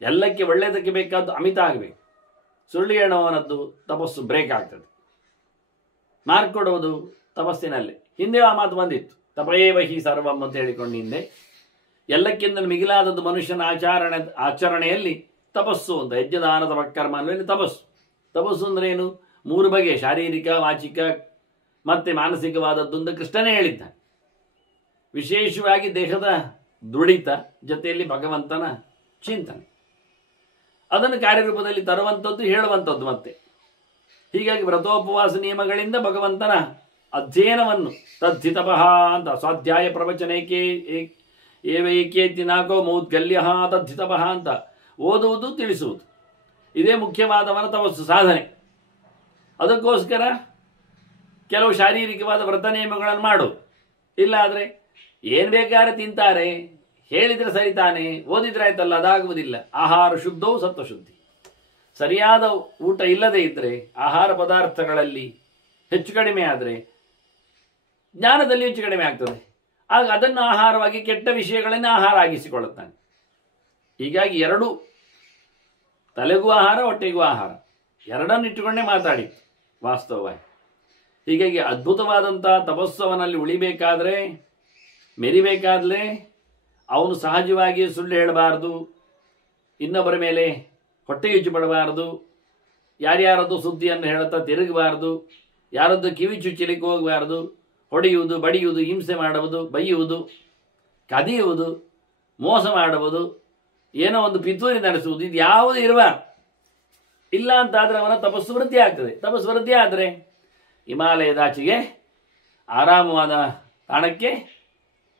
ಎಲ್ಲಕ್ಕೆ ಒಳ್ಳೆಯದಕ್ಕೆ ಬೇಕಾದ್ದು ಅಮಿತ ಆಗಬೇಕು. ಸುಳ್ಳು ಹೇಳುವವನದ್ದು ತಪಸ್ಸು ಬ್ರೇಕ್ ಆಗ್ತದೆ. ಮಾರ್ಕ್ ಕೊಡುವುದು ತಪಸ್ಸಿನಲ್ಲಿ. ಹಿಂದೆ ಆ ಮಾತು ಬಂದಿತ್ತು, ತಪೇವ ಹಿ ಸರ್ವಂ ಅಂತ ಹೇಳಿಕೊಂಡು ಹಿಂದೆ. ಎಲ್ಲಕ್ಕಿಂತ ಮಿಗಿಲಾದದ್ದು ಮನುಷ್ಯನ ಆಚರಣೆಯಲ್ಲಿ ತಪಸ್ಸು ಅಂತ. ಯಜ್ಞದಾನ ತಪಕರ್ಮ ಅಂದರೆ ತಪಸ್ಸು ಅಂದ್ರೆ ಏನು? 3 ಬಗೆ, ಶಾರೀರಿಕ, ವಾಚಿಕ ಮತ್ತೆ ಮಾನಸಿಕವಾದದ್ದು ಅಂತ ಕೃಷ್ಣನೇ ಹೇಳಿದ್ದಾನೆ. ವಿಶೇಷವಾಗಿ ದೇಹದ ದುಡಿತ ಜೊತೆಯಲ್ಲಿ ಭಗವಂತನ ಚಿಂತನೆ, ಅದನ್ನು ಕಾರ್ಯರೂಪದಲ್ಲಿ ತರುವಂಥದ್ದು, ಹೇಳುವಂಥದ್ದು. ಮತ್ತೆ ಹೀಗಾಗಿ ವ್ರತೋಪವಾಸ ನಿಯಮಗಳಿಂದ ಭಗವಂತನ ಅಧ್ಯಯನವನ್ನು ತದ್ಧಿತಪಃ ಅಂತ ಸ್ವಾಧ್ಯಾಯ ಪ್ರವಚನಕ್ಕೆ ಏವೈಕೇತಿ ನಾಕೋ ಮೌದ್ಗಲ್ಯ ತದ್ಧಿತಪಃ ಅಂತ ಓದುವುದು, ತಿಳಿಸುವುದು. ಇದೇ ಮುಖ್ಯವಾದವನ ತಪಸ್ಸು ಸಾಧನೆ. ಅದಕ್ಕೋಸ್ಕರ ಕೆಲವು ಶಾರೀರಿಕವಾದ ವ್ರತ ನಿಯಮಗಳನ್ನು ಮಾಡು. ಇಲ್ಲಾದರೆ ಏನು ಬೇಕಾದ್ರೆ ತಿಂತಾರೆ, ಹೇಳಿದರೆ ಸರಿತಾನೆ, ಓದಿದ್ರೆ ಆಯ್ತಲ್ಲ, ಅದಾಗುವುದಿಲ್ಲ. ಆಹಾರ ಶುದ್ಧವು ಸತ್ವಶುದ್ಧಿ. ಸರಿಯಾದ ಊಟ ಇಲ್ಲದೆ ಇದ್ದರೆ, ಆಹಾರ ಪದಾರ್ಥಗಳಲ್ಲಿ ಹೆಚ್ಚು ಕಡಿಮೆ ಆದರೆ ಜ್ಞಾನದಲ್ಲಿ ಹೆಚ್ಚು ಕಡಿಮೆ ಆಗ್ತದೆ. ಆಗ ಅದನ್ನು ಆಹಾರವಾಗಿ, ಕೆಟ್ಟ ವಿಷಯಗಳನ್ನು ಆಹಾರ ಆಗಿಸಿಕೊಳ್ಳುತ್ತಾನೆ. ಹೀಗಾಗಿ ಎರಡು, ತಲೆಗೂ ಆಹಾರ, ಹೊಟ್ಟೆಗೂ ಆಹಾರ, ಎರಡನ್ನು ಇಟ್ಟುಕೊಂಡೇ ಮಾತಾಡಿ ವಾಸ್ತವವಾಗಿ. ಹೀಗಾಗಿ ಅದ್ಭುತವಾದಂಥ ತಪಸ್ಸವನಲ್ಲಿ ಉಳಿಬೇಕಾದ್ರೆ, ಮೆರಿಬೇಕಾದ್ರೆ ಅವನು ಸಹಜವಾಗಿ ಸುಳ್ಳು ಹೇಳಬಾರ್ದು, ಇನ್ನೊಬ್ಬರ ಮೇಲೆ ಹೊಟ್ಟೆಯುಚ್ಚು ಪಡಬಾರ್ದು, ಯಾರ್ಯಾರದ್ದು ಸುದ್ದಿಯನ್ನು ಹೇಳುತ್ತಾ ತಿರುಗಬಾರ್ದು, ಯಾರದ್ದು ಕಿವಿ ಚುಚ್ಚಲಿಕ್ಕೆ ಹೋಗಬಾರ್ದು, ಹೊಡೆಯುವುದು, ಬಡಿಯುವುದು, ಹಿಂಸೆ ಮಾಡುವುದು, ಬೈಯುವುದು, ಕದಿಯುವುದು, ಮೋಸ ಮಾಡುವುದು, ಏನೋ ಒಂದು ಪಿತೂರಿ ನಡೆಸುವುದು, ಇದು ಯಾವುದು ಇರಬಾರ್ದು. ಇಲ್ಲ ಅಂತಾದರೆ ಅವನ ತಪಸ್ಸು ವೃದ್ಧಿ ಆಗ್ತದೆ. ತಪಸ್ಸು ವೃದ್ಧಿ ಆದರೆ ಹಿಮಾಲಯದಾಚೆಗೆ ಆರಾಮವಾದ ತಾಣಕ್ಕೆ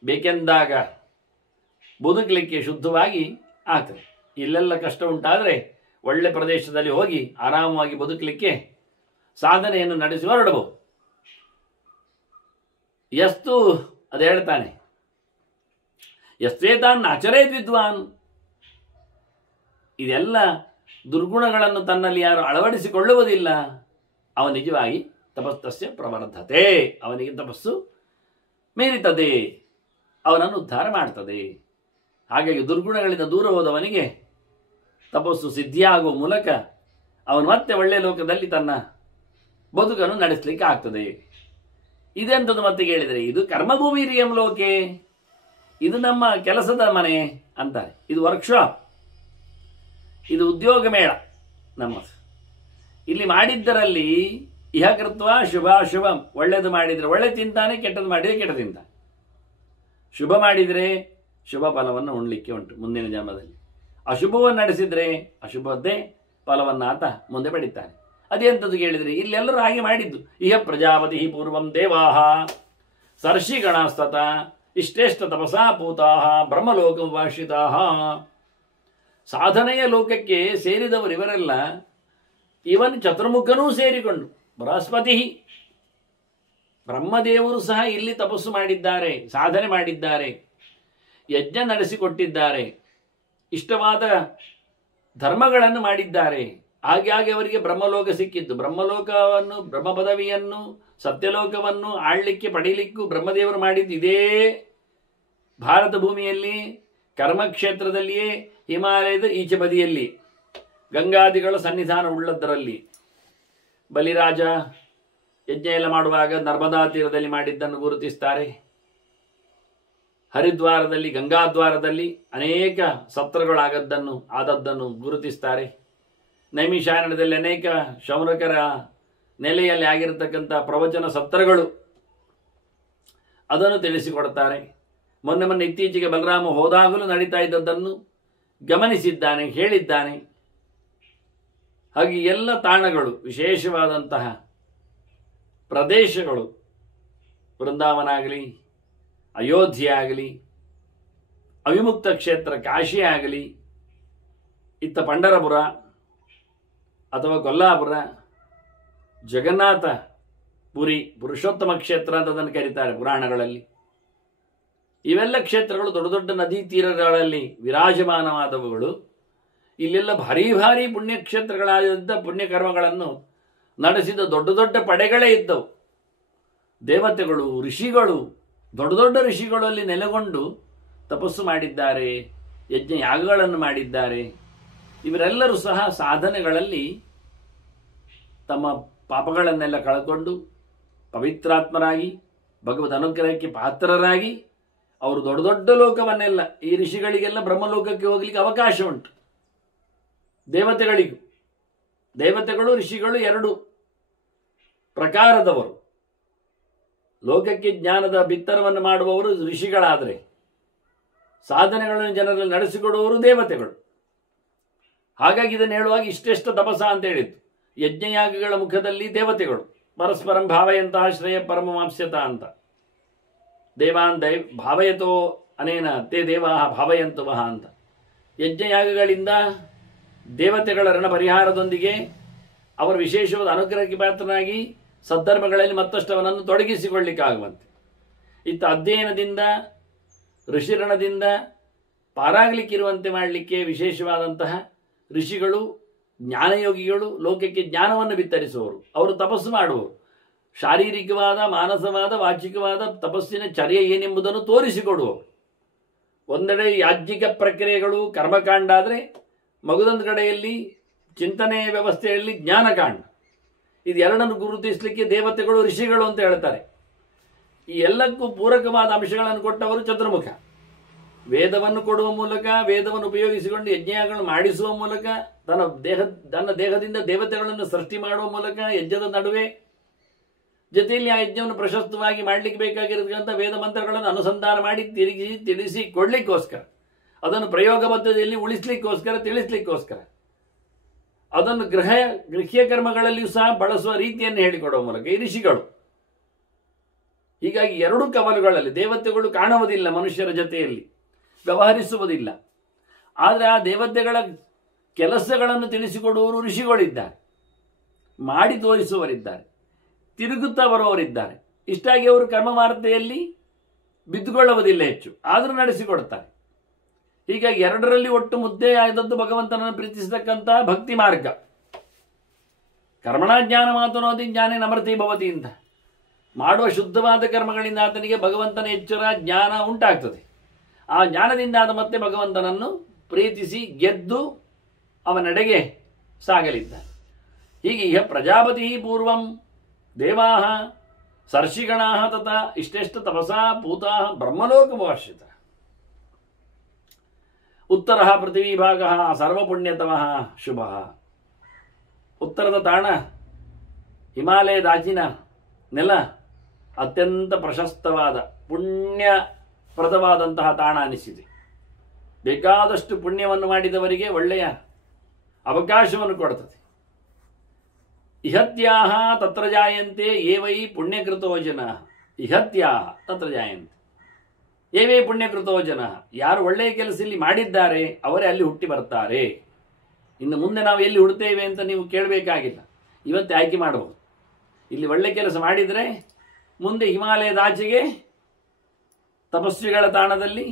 ಬೇಕೆಂದಾಗ ಬದುಕಲಿಕ್ಕೆ ಶುದ್ಧವಾಗಿ ಆಗ್ತದೆ. ಇಲ್ಲೆಲ್ಲ ಕಷ್ಟ ಉಂಟಾದರೆ ಒಳ್ಳೆ ಪ್ರದೇಶದಲ್ಲಿ ಹೋಗಿ ಆರಾಮವಾಗಿ ಬದುಕಲಿಕ್ಕೆ ಸಾಧನೆಯನ್ನು ನಡೆಸಿ ಹೊರಡಬಹುದು. ಎಷ್ಟು ಅದು ಹೇಳ್ತಾನೆ, ಎಸ್ತೇತಾನ್ ಆಚರೇತ್ ವಿದ್ವಾನ್. ಇದೆಲ್ಲ ದುರ್ಗುಣಗಳನ್ನು ತನ್ನಲ್ಲಿ ಯಾರು ಅಳವಡಿಸಿಕೊಳ್ಳುವುದಿಲ್ಲ, ಅವ ನಿಜವಾಗಿ ತಪಸ್ತಸ್ಯ ಪ್ರವರ್ಧತೆ, ಅವನಿಗೆ ತಪಸ್ಸು ಮೀರಿತದೆ, ಅವನನ್ನು ಉದ್ಧಾರ ಮಾಡ್ತದೆ. ಹಾಗಾಗಿ ದುರ್ಗುಣಗಳಿಂದ ದೂರ ಹೋದವನಿಗೆ ತಪಸ್ಸು ಸಿದ್ಧಿಯಾಗುವ ಮೂಲಕ ಅವನು ಮತ್ತೆ ಒಳ್ಳೆಯ ಲೋಕದಲ್ಲಿ ತನ್ನ ಬದುಕನ್ನು ನಡೆಸಲಿಕ್ಕೆ ಆಗ್ತದೆ. ಇದೆಂಥದ್ದು ಮತ್ತೆ ಕೇಳಿದರೆ, ಇದು ಕರ್ಮಭೂಮಿ ರಿಯಂ ಲೋಕೆ, ಇದು ನಮ್ಮ ಕೆಲಸದ ಮನೆ ಅಂತಾರೆ. ಇದು ವರ್ಕ್ಶಾಪ್, ಇದು ಉದ್ಯೋಗ ಮೇಳ ನಮ್ಮ. ಇಲ್ಲಿ ಮಾಡಿದ್ದರಲ್ಲಿ ಇಹಕೃತ್ವ ಶುಭಾಶುಭಂ. ಒಳ್ಳೆಯದು ಮಾಡಿದರೆ ಒಳ್ಳೆ ತಿಂತಾನೆ, ಕೆಟ್ಟದ್ದು ಮಾಡಿದರೆ ಕೆಟ್ಟ ತಿಂತಾನೆ. ಶುಭ ಮಾಡಿದರೆ ಶುಭ ಫಲವನ್ನು ಉಣ್ಲಿಕ್ಕೆ ಉಂಟು ಮುಂದಿನ ಜನ್ಮದಲ್ಲಿ. ಅಶುಭವನ್ನು ನಡೆಸಿದರೆ ಅಶುಭದ್ದೇ ಫಲವನ್ನು ಆತ ಮುಂದೆ ಪಡಿತಾನೆ. ಅದೆಂಥದ್ದು ಕೇಳಿದರೆ, ಇಲ್ಲೆಲ್ಲರೂ ಹಾಗೆ ಮಾಡಿದ್ದು. ಇಹ ಪ್ರಜಾಪತಿ ಪೂರ್ವಂ ದೇವಾಹ ಸರ್ಷಿಗಣಸ್ತತ ಇಷ್ಟೇಷ್ಟ ತಪಸಾ ಪೂತಾಹ ಬ್ರಹ್ಮಲೋಕ ಭಾಷಿತಾಹ. ಸಾಧನೆಯ ಲೋಕಕ್ಕೆ ಸೇರಿದವರು ಇವರೆಲ್ಲ, ಇವನ್ ಚತುರ್ಮುಖನೂ ಸೇರಿಕೊಂಡು ಬೃಹಸ್ಪತಿ ಬ್ರಹ್ಮದೇವರು ಸಹ ಇಲ್ಲಿ ತಪಸ್ಸು ಮಾಡಿದ್ದಾರೆ, ಸಾಧನೆ ಮಾಡಿದ್ದಾರೆ, ಯಜ್ಞ ನಡೆಸಿಕೊಟ್ಟಿದ್ದಾರೆ, ಇಷ್ಟವಾದ ಧರ್ಮಗಳನ್ನು ಮಾಡಿದ್ದಾರೆ. ಹಾಗಾಗಿ ಅವರಿಗೆ ಬ್ರಹ್ಮಲೋಕ ಸಿಕ್ಕಿದ್ದು. ಬ್ರಹ್ಮಲೋಕವನ್ನು, ಬ್ರಹ್ಮ ಪದವಿಯನ್ನು, ಸತ್ಯಲೋಕವನ್ನು ಆಳ್ಲಿಕ್ಕೆ ಪಡೀಲಿಕ್ಕೂ ಬ್ರಹ್ಮದೇವರು ಮಾಡಿದ್ದು ಇದೇ ಭಾರತ ಭೂಮಿಯಲ್ಲಿ, ಕರ್ಮಕ್ಷೇತ್ರದಲ್ಲಿಯೇ, ಹಿಮಾಲಯದ ಈಚೆ ಬದಿಯಲ್ಲಿ, ಗಂಗಾದಿಗಳ ಸನ್ನಿಧಾನ ಉಳ್ಳದ್ದರಲ್ಲಿ. ಬಲಿರಾಜ ಯಜ್ಞ ಎಲ್ಲ ಮಾಡುವಾಗ ನರ್ಮದಾ ತೀರದಲ್ಲಿ ಮಾಡಿದ್ದನ್ನು ಗುರುತಿಸ್ತಾರೆ. ಹರಿದ್ವಾರದಲ್ಲಿ, ಗಂಗಾದ್ವಾರದಲ್ಲಿ ಅನೇಕ ಆದದ್ದನ್ನು ಗುರುತಿಸ್ತಾರೆ. ನೈಮಿಷಾರಣ್ಯದಲ್ಲಿ ಅನೇಕ ಶೌನಕರ ನೆಲೆಯಲ್ಲಿ ಆಗಿರತಕ್ಕಂಥ ಪ್ರವಚನ ಸತ್ರಗಳು ಅದನ್ನು ತಿಳಿಸಿಕೊಡ್ತಾರೆ. ಮೊನ್ನೆ ಇತ್ತೀಚೆಗೆ ಬಲರಾಮ ಹೋದಾಗಲೂ ನಡೀತಾ ಇದ್ದದ್ದನ್ನು ಗಮನಿಸಿದ್ದಾನೆ, ಹೇಳಿದ್ದಾನೆ. ಹಾಗೆ ಎಲ್ಲ ತಾಣಗಳು, ವಿಶೇಷವಾದಂತಹ ಪ್ರದೇಶಗಳು, ವೃಂದಾವನ ಆಗಲಿ, ಅಯೋಧ್ಯೆ ಆಗಲಿ, ಅವಿಮುಕ್ತ ಕ್ಷೇತ್ರ ಕಾಶಿ ಆಗಲಿ, ಇತ್ತ ಪಂಢರಪುರ ಅಥವಾ ಕೊಲ್ಲಾಪುರ, ಜಗನ್ನಾಥ ಪುರಿ, ಪುರುಷೋತ್ತಮ ಕ್ಷೇತ್ರ ಅಂತ ಅದನ್ನು ಕರೀತಾರೆ ಪುರಾಣಗಳಲ್ಲಿ. ಇವೆಲ್ಲ ಕ್ಷೇತ್ರಗಳು ದೊಡ್ಡ ದೊಡ್ಡ ನದಿ ತೀರಗಳಲ್ಲಿ ವಿರಾಜಮಾನವಾದವುಗಳು. ಇಲ್ಲೆಲ್ಲ ಭಾರೀ ಭಾರೀ ಪುಣ್ಯಕ್ಷೇತ್ರಗಳಾದ ಪುಣ್ಯಕರ್ಮಗಳನ್ನು ನಡೆಸಿದ ದೊಡ್ಡ ದೊಡ್ಡ ಪಡೆಗಳೇ ಇದ್ದವು. ದೇವತೆಗಳು, ಋಷಿಗಳು, ದೊಡ್ಡ ದೊಡ್ಡ ಋಷಿಗಳು ಅಲ್ಲಿ ನೆಲೆಗೊಂಡು ತಪಸ್ಸು ಮಾಡಿದ್ದಾರೆ, ಯಜ್ಞ ಯಾಗಗಳನ್ನು ಮಾಡಿದ್ದಾರೆ. ಇವರೆಲ್ಲರೂ ಸಹ ಸಾಧನೆಗಳಲ್ಲಿ ತಮ್ಮ ಪಾಪಗಳನ್ನೆಲ್ಲ ಕಳ್ಕೊಂಡು ಪವಿತ್ರಾತ್ಮರಾಗಿ ಭಗವದ್ ಅನುಗ್ರಹಕ್ಕೆ ಪಾತ್ರರಾಗಿ ಅವರು ದೊಡ್ಡ ದೊಡ್ಡ ಲೋಕವನ್ನೆಲ್ಲ, ಈ ಋಷಿಗಳಿಗೆಲ್ಲ ಬ್ರಹ್ಮಲೋಕಕ್ಕೆ ಹೋಗಲಿಕ್ಕೆ ಅವಕಾಶ ಉಂಟು. ದೇವತೆಗಳು ಋಷಿಗಳು ಎರಡು ಪ್ರಕಾರದವರು. ಲೋಕಕ್ಕೆ ಜ್ಞಾನದ ಬಿತ್ತರವನ್ನು ಮಾಡುವವರು ಋಷಿಗಳಾದರೆ, ಸಾಧನೆಗಳನ್ನು ಜನರಲ್ಲಿ ನಡೆಸಿಕೊಡುವವರು ದೇವತೆಗಳು. ಹಾಗಾಗಿ ಇದನ್ನು ಹೇಳುವಾಗ ಇಷ್ಟೆಷ್ಟ ತಪಸ ಅಂತ ಹೇಳಿದ್ದು. ಯಜ್ಞಯಾಗಗಳ ಮುಖದಲ್ಲಿ ದೇವತೆಗಳು ಪರಸ್ಪರಂ ಭಾವಯಂತಹ ಶ್ರೇಯ ಪರಮವಾಪ್ಸ್ಯತ ಅಂತ. ದೇವಾನ್ ಭಾವಯತೋ ಅನೇನ ತೇ ದೇವಾ ಭಾವಯಂತವಃ ಅಂತ. ಯಜ್ಞಯಾಗಗಳಿಂದ ದೇವತೆಗಳ ಋಣ ಪರಿಹಾರದೊಂದಿಗೆ ಅವರ ವಿಶೇಷವಾದ ಅನುಗ್ರಹಕ್ಕೆ ಪಾತ್ರನಾಗಿ ಸದ್ಧರ್ಮಗಳಲ್ಲಿ ಮತ್ತಷ್ಟು ಅವನನ್ನು ತೊಡಗಿಸಿಕೊಳ್ಳಿಕ್ಕಾಗುವಂತೆ. ಇತ್ತ ಅಧ್ಯಯನದಿಂದ ಋಷಿಋಣದಿಂದ ಪಾರಾಗಲಿಕ್ಕಿರುವಂತೆ ಮಾಡಲಿಕ್ಕೆ ವಿಶೇಷವಾದಂತಹ ಋಷಿಗಳು, ಜ್ಞಾನಯೋಗಿಗಳು, ಲೋಕಕ್ಕೆ ಜ್ಞಾನವನ್ನು ಬಿತ್ತರಿಸುವವರು, ಅವರು ತಪಸ್ಸು ಮಾಡುವವರು, ಶಾರೀರಿಕವಾದ, ಮಾನಸವಾದ, ವಾಚಿಕವಾದ ತಪಸ್ಸಿನ ಚರ್ಯೆ ಏನೆಂಬುದನ್ನು ತೋರಿಸಿಕೊಡುವವರು. ಒಂದೆಡೆ ಯಾಜ್ಞಿಕ ಪ್ರಕ್ರಿಯೆಗಳು ಕರ್ಮಕಾಂಡ ಆದರೆ, ಮಗದೊಂದು ಕಡೆಯಲ್ಲಿ ಚಿಂತನೆಯ ವ್ಯವಸ್ಥೆಯಲ್ಲಿ ಜ್ಞಾನಕಾಂಡ. ಇದು ಎರಡನ್ನು ಗುರುತಿಸಲಿಕ್ಕೆ ದೇವತೆಗಳು, ಋಷಿಗಳು ಅಂತ ಹೇಳ್ತಾರೆ. ಈ ಎಲ್ಲಕ್ಕೂ ಪೂರಕವಾದ ಅಂಶಗಳನ್ನು ಕೊಟ್ಟವರು ಚತುರ್ಮುಖ. ವೇದವನ್ನು ಕೊಡುವ ಮೂಲಕ, ವೇದವನ್ನು ಉಪಯೋಗಿಸಿಕೊಂಡು ಯಜ್ಞಗಳನ್ನು ಮಾಡಿಸುವ ಮೂಲಕ, ತನ್ನ ದೇಹದಿಂದ ದೇವತೆಗಳನ್ನು ಸೃಷ್ಟಿ ಮಾಡುವ ಮೂಲಕ, ಯಜ್ಞದ ನಡುವೆ ಜೊತೆಯಲ್ಲಿ ಆ ಯಜ್ಞವನ್ನು ಪ್ರಶಸ್ತವಾಗಿ ಮಾಡಲಿಕ್ಕೆ ಬೇಕಾಗಿರತಕ್ಕಂಥ ವೇದ ಮಂತ್ರಗಳನ್ನು ಅನುಸಂಧಾನ ಮಾಡಿ ತಿಳಿಸಿ ಕೊಡ್ಲಿಕ್ಕೋಸ್ಕರ, ಅದನ್ನು ಪ್ರಯೋಗ ಪದ್ಧತಿಯಲ್ಲಿ ಉಳಿಸ್ಲಿಕ್ಕೋಸ್ಕರ, ತಿಳಿಸ್ಲಿಕ್ಕೋಸ್ಕರ, ಅದನ್ನು ಗೃಹ್ಯ ಕರ್ಮಗಳಲ್ಲಿಯೂ ಸಹ ಬಳಸುವ ರೀತಿಯನ್ನು ಹೇಳಿಕೊಡುವ ಮೂಲಕ ಈ ಋಷಿಗಳು. ಹೀಗಾಗಿ ಎರಡು ಕವಲುಗಳಲ್ಲಿ ದೇವತೆಗಳು ಕಾಣುವುದಿಲ್ಲ, ಮನುಷ್ಯರ ಜೊತೆಯಲ್ಲಿ ವ್ಯವಹರಿಸುವುದಿಲ್ಲ. ಆದರೆ ಆ ದೇವತೆಗಳ ಕೆಲಸಗಳನ್ನು ತಿಳಿಸಿಕೊಡುವವರು ಋಷಿಗಳಿದ್ದಾರೆ, ಮಾಡಿ ತೋರಿಸುವವರಿದ್ದಾರೆ, ತಿರುಗುತ್ತಾ ಬರುವವರಿದ್ದಾರೆ. ಇಷ್ಟಾಗಿ ಅವರು ಕರ್ಮ ವಾರ್ತೆಯಲ್ಲಿ ಬಿದ್ದುಕೊಳ್ಳುವುದಿಲ್ಲ ಹೆಚ್ಚು, ಆದರೂ ನಡೆಸಿಕೊಡ್ತಾರೆ. ಹೀಗಾಗಿ ಎರಡರಲ್ಲಿ ಒಟ್ಟು ಮುದ್ದೆ ಆದದ್ದು ಭಗವಂತನನ್ನು ಪ್ರೀತಿಸತಕ್ಕಂಥ ಭಕ್ತಿ ಮಾರ್ಗ. ಕರ್ಮಣ ಜ್ಞಾನ ಮಾತನೋದಿ ಜ್ಞಾನೇ ನಮೃತಿ ಭವತಿ ಅಂತ ಮಾಡುವ ಶುದ್ಧವಾದ ಕರ್ಮಗಳಿಂದ ಆತನಿಗೆ ಭಗವಂತನ ಎಚ್ಚರ ಜ್ಞಾನ ಉಂಟಾಗ್ತದೆ. ಆ ಜ್ಞಾನದಿಂದ ಆದ ಮತ್ತೆ ಭಗವಂತನನ್ನು ಪ್ರೀತಿಸಿ ಗೆದ್ದು ಅವನೆಡೆಗೆ ಸಾಗಲಿದ್ದಾನೆ. ಹೀಗೆ ಇಹ ಪ್ರಜಾಪತಿ ಪೂರ್ವಂ ದೇವಾಹ ಸರ್ಷಿಗಣಾಹ ತಥಾ ಇಷ್ಟೆಷ್ಟ ತಪಸಾ ಪೂತಾ ಬ್ರಹ್ಮಲೋಕಮುಪಾಶ್ರಿತ. ಉತ್ತರ ಪೃಥ್ವೀಭಾಗ ಸರ್ವಪುಣ್ಯತಮಃ ಶುಭ. ಉತ್ತರದ ತಾಣ ಹಿಮಾಲಯದಾಚಿನ ನೆಲ ಅತ್ಯಂತ ಪ್ರಶಸ್ತವಾದ ಪುಣ್ಯಪ್ರದವಾದಂತಹ ತಾಣ ಅನಿಸಿದೆ. ಬೇಕಾದಷ್ಟು ಪುಣ್ಯವನ್ನು ಮಾಡಿದವರಿಗೆ ಒಳ್ಳೆಯ ಅವಕಾಶವನ್ನು ಕೊಡುತ್ತದೆ. ಇಹತ್ಯಾಹ ತತ್ರ ಜಾಯಂತೆ ಏವೈ ಪುಣ್ಯಕೃತೋ ಜನಃ. ಇಹತ್ಯಾಹ ತತ್ರ ಜಾಯಂತೆ ಏವೇ ಪುಣ್ಯಕೃತೋ ಜನಃ. ಯಾರು ಒಳ್ಳೆಯ ಕೆಲಸ ಇಲ್ಲಿ ಮಾಡಿದ್ದಾರೆ ಅವರೇ ಅಲ್ಲಿ ಹುಟ್ಟಿ ಬರ್ತಾರೆ. ಇನ್ನು ಮುಂದೆ ನಾವು ಎಲ್ಲಿ ಹುಡ್ತೇವೆ ಅಂತ ನೀವು ಕೇಳಬೇಕಾಗಿಲ್ಲ, ಇವತ್ತೇ ಆಯ್ಕೆ ಮಾಡಬಹುದು. ಇಲ್ಲಿ ಒಳ್ಳೆ ಕೆಲಸ ಮಾಡಿದರೆ ಮುಂದೆ ಹಿಮಾಲಯದಾಚೆಗೆ ತಪಸ್ವಿಗಳ ತಾಣದಲ್ಲಿ,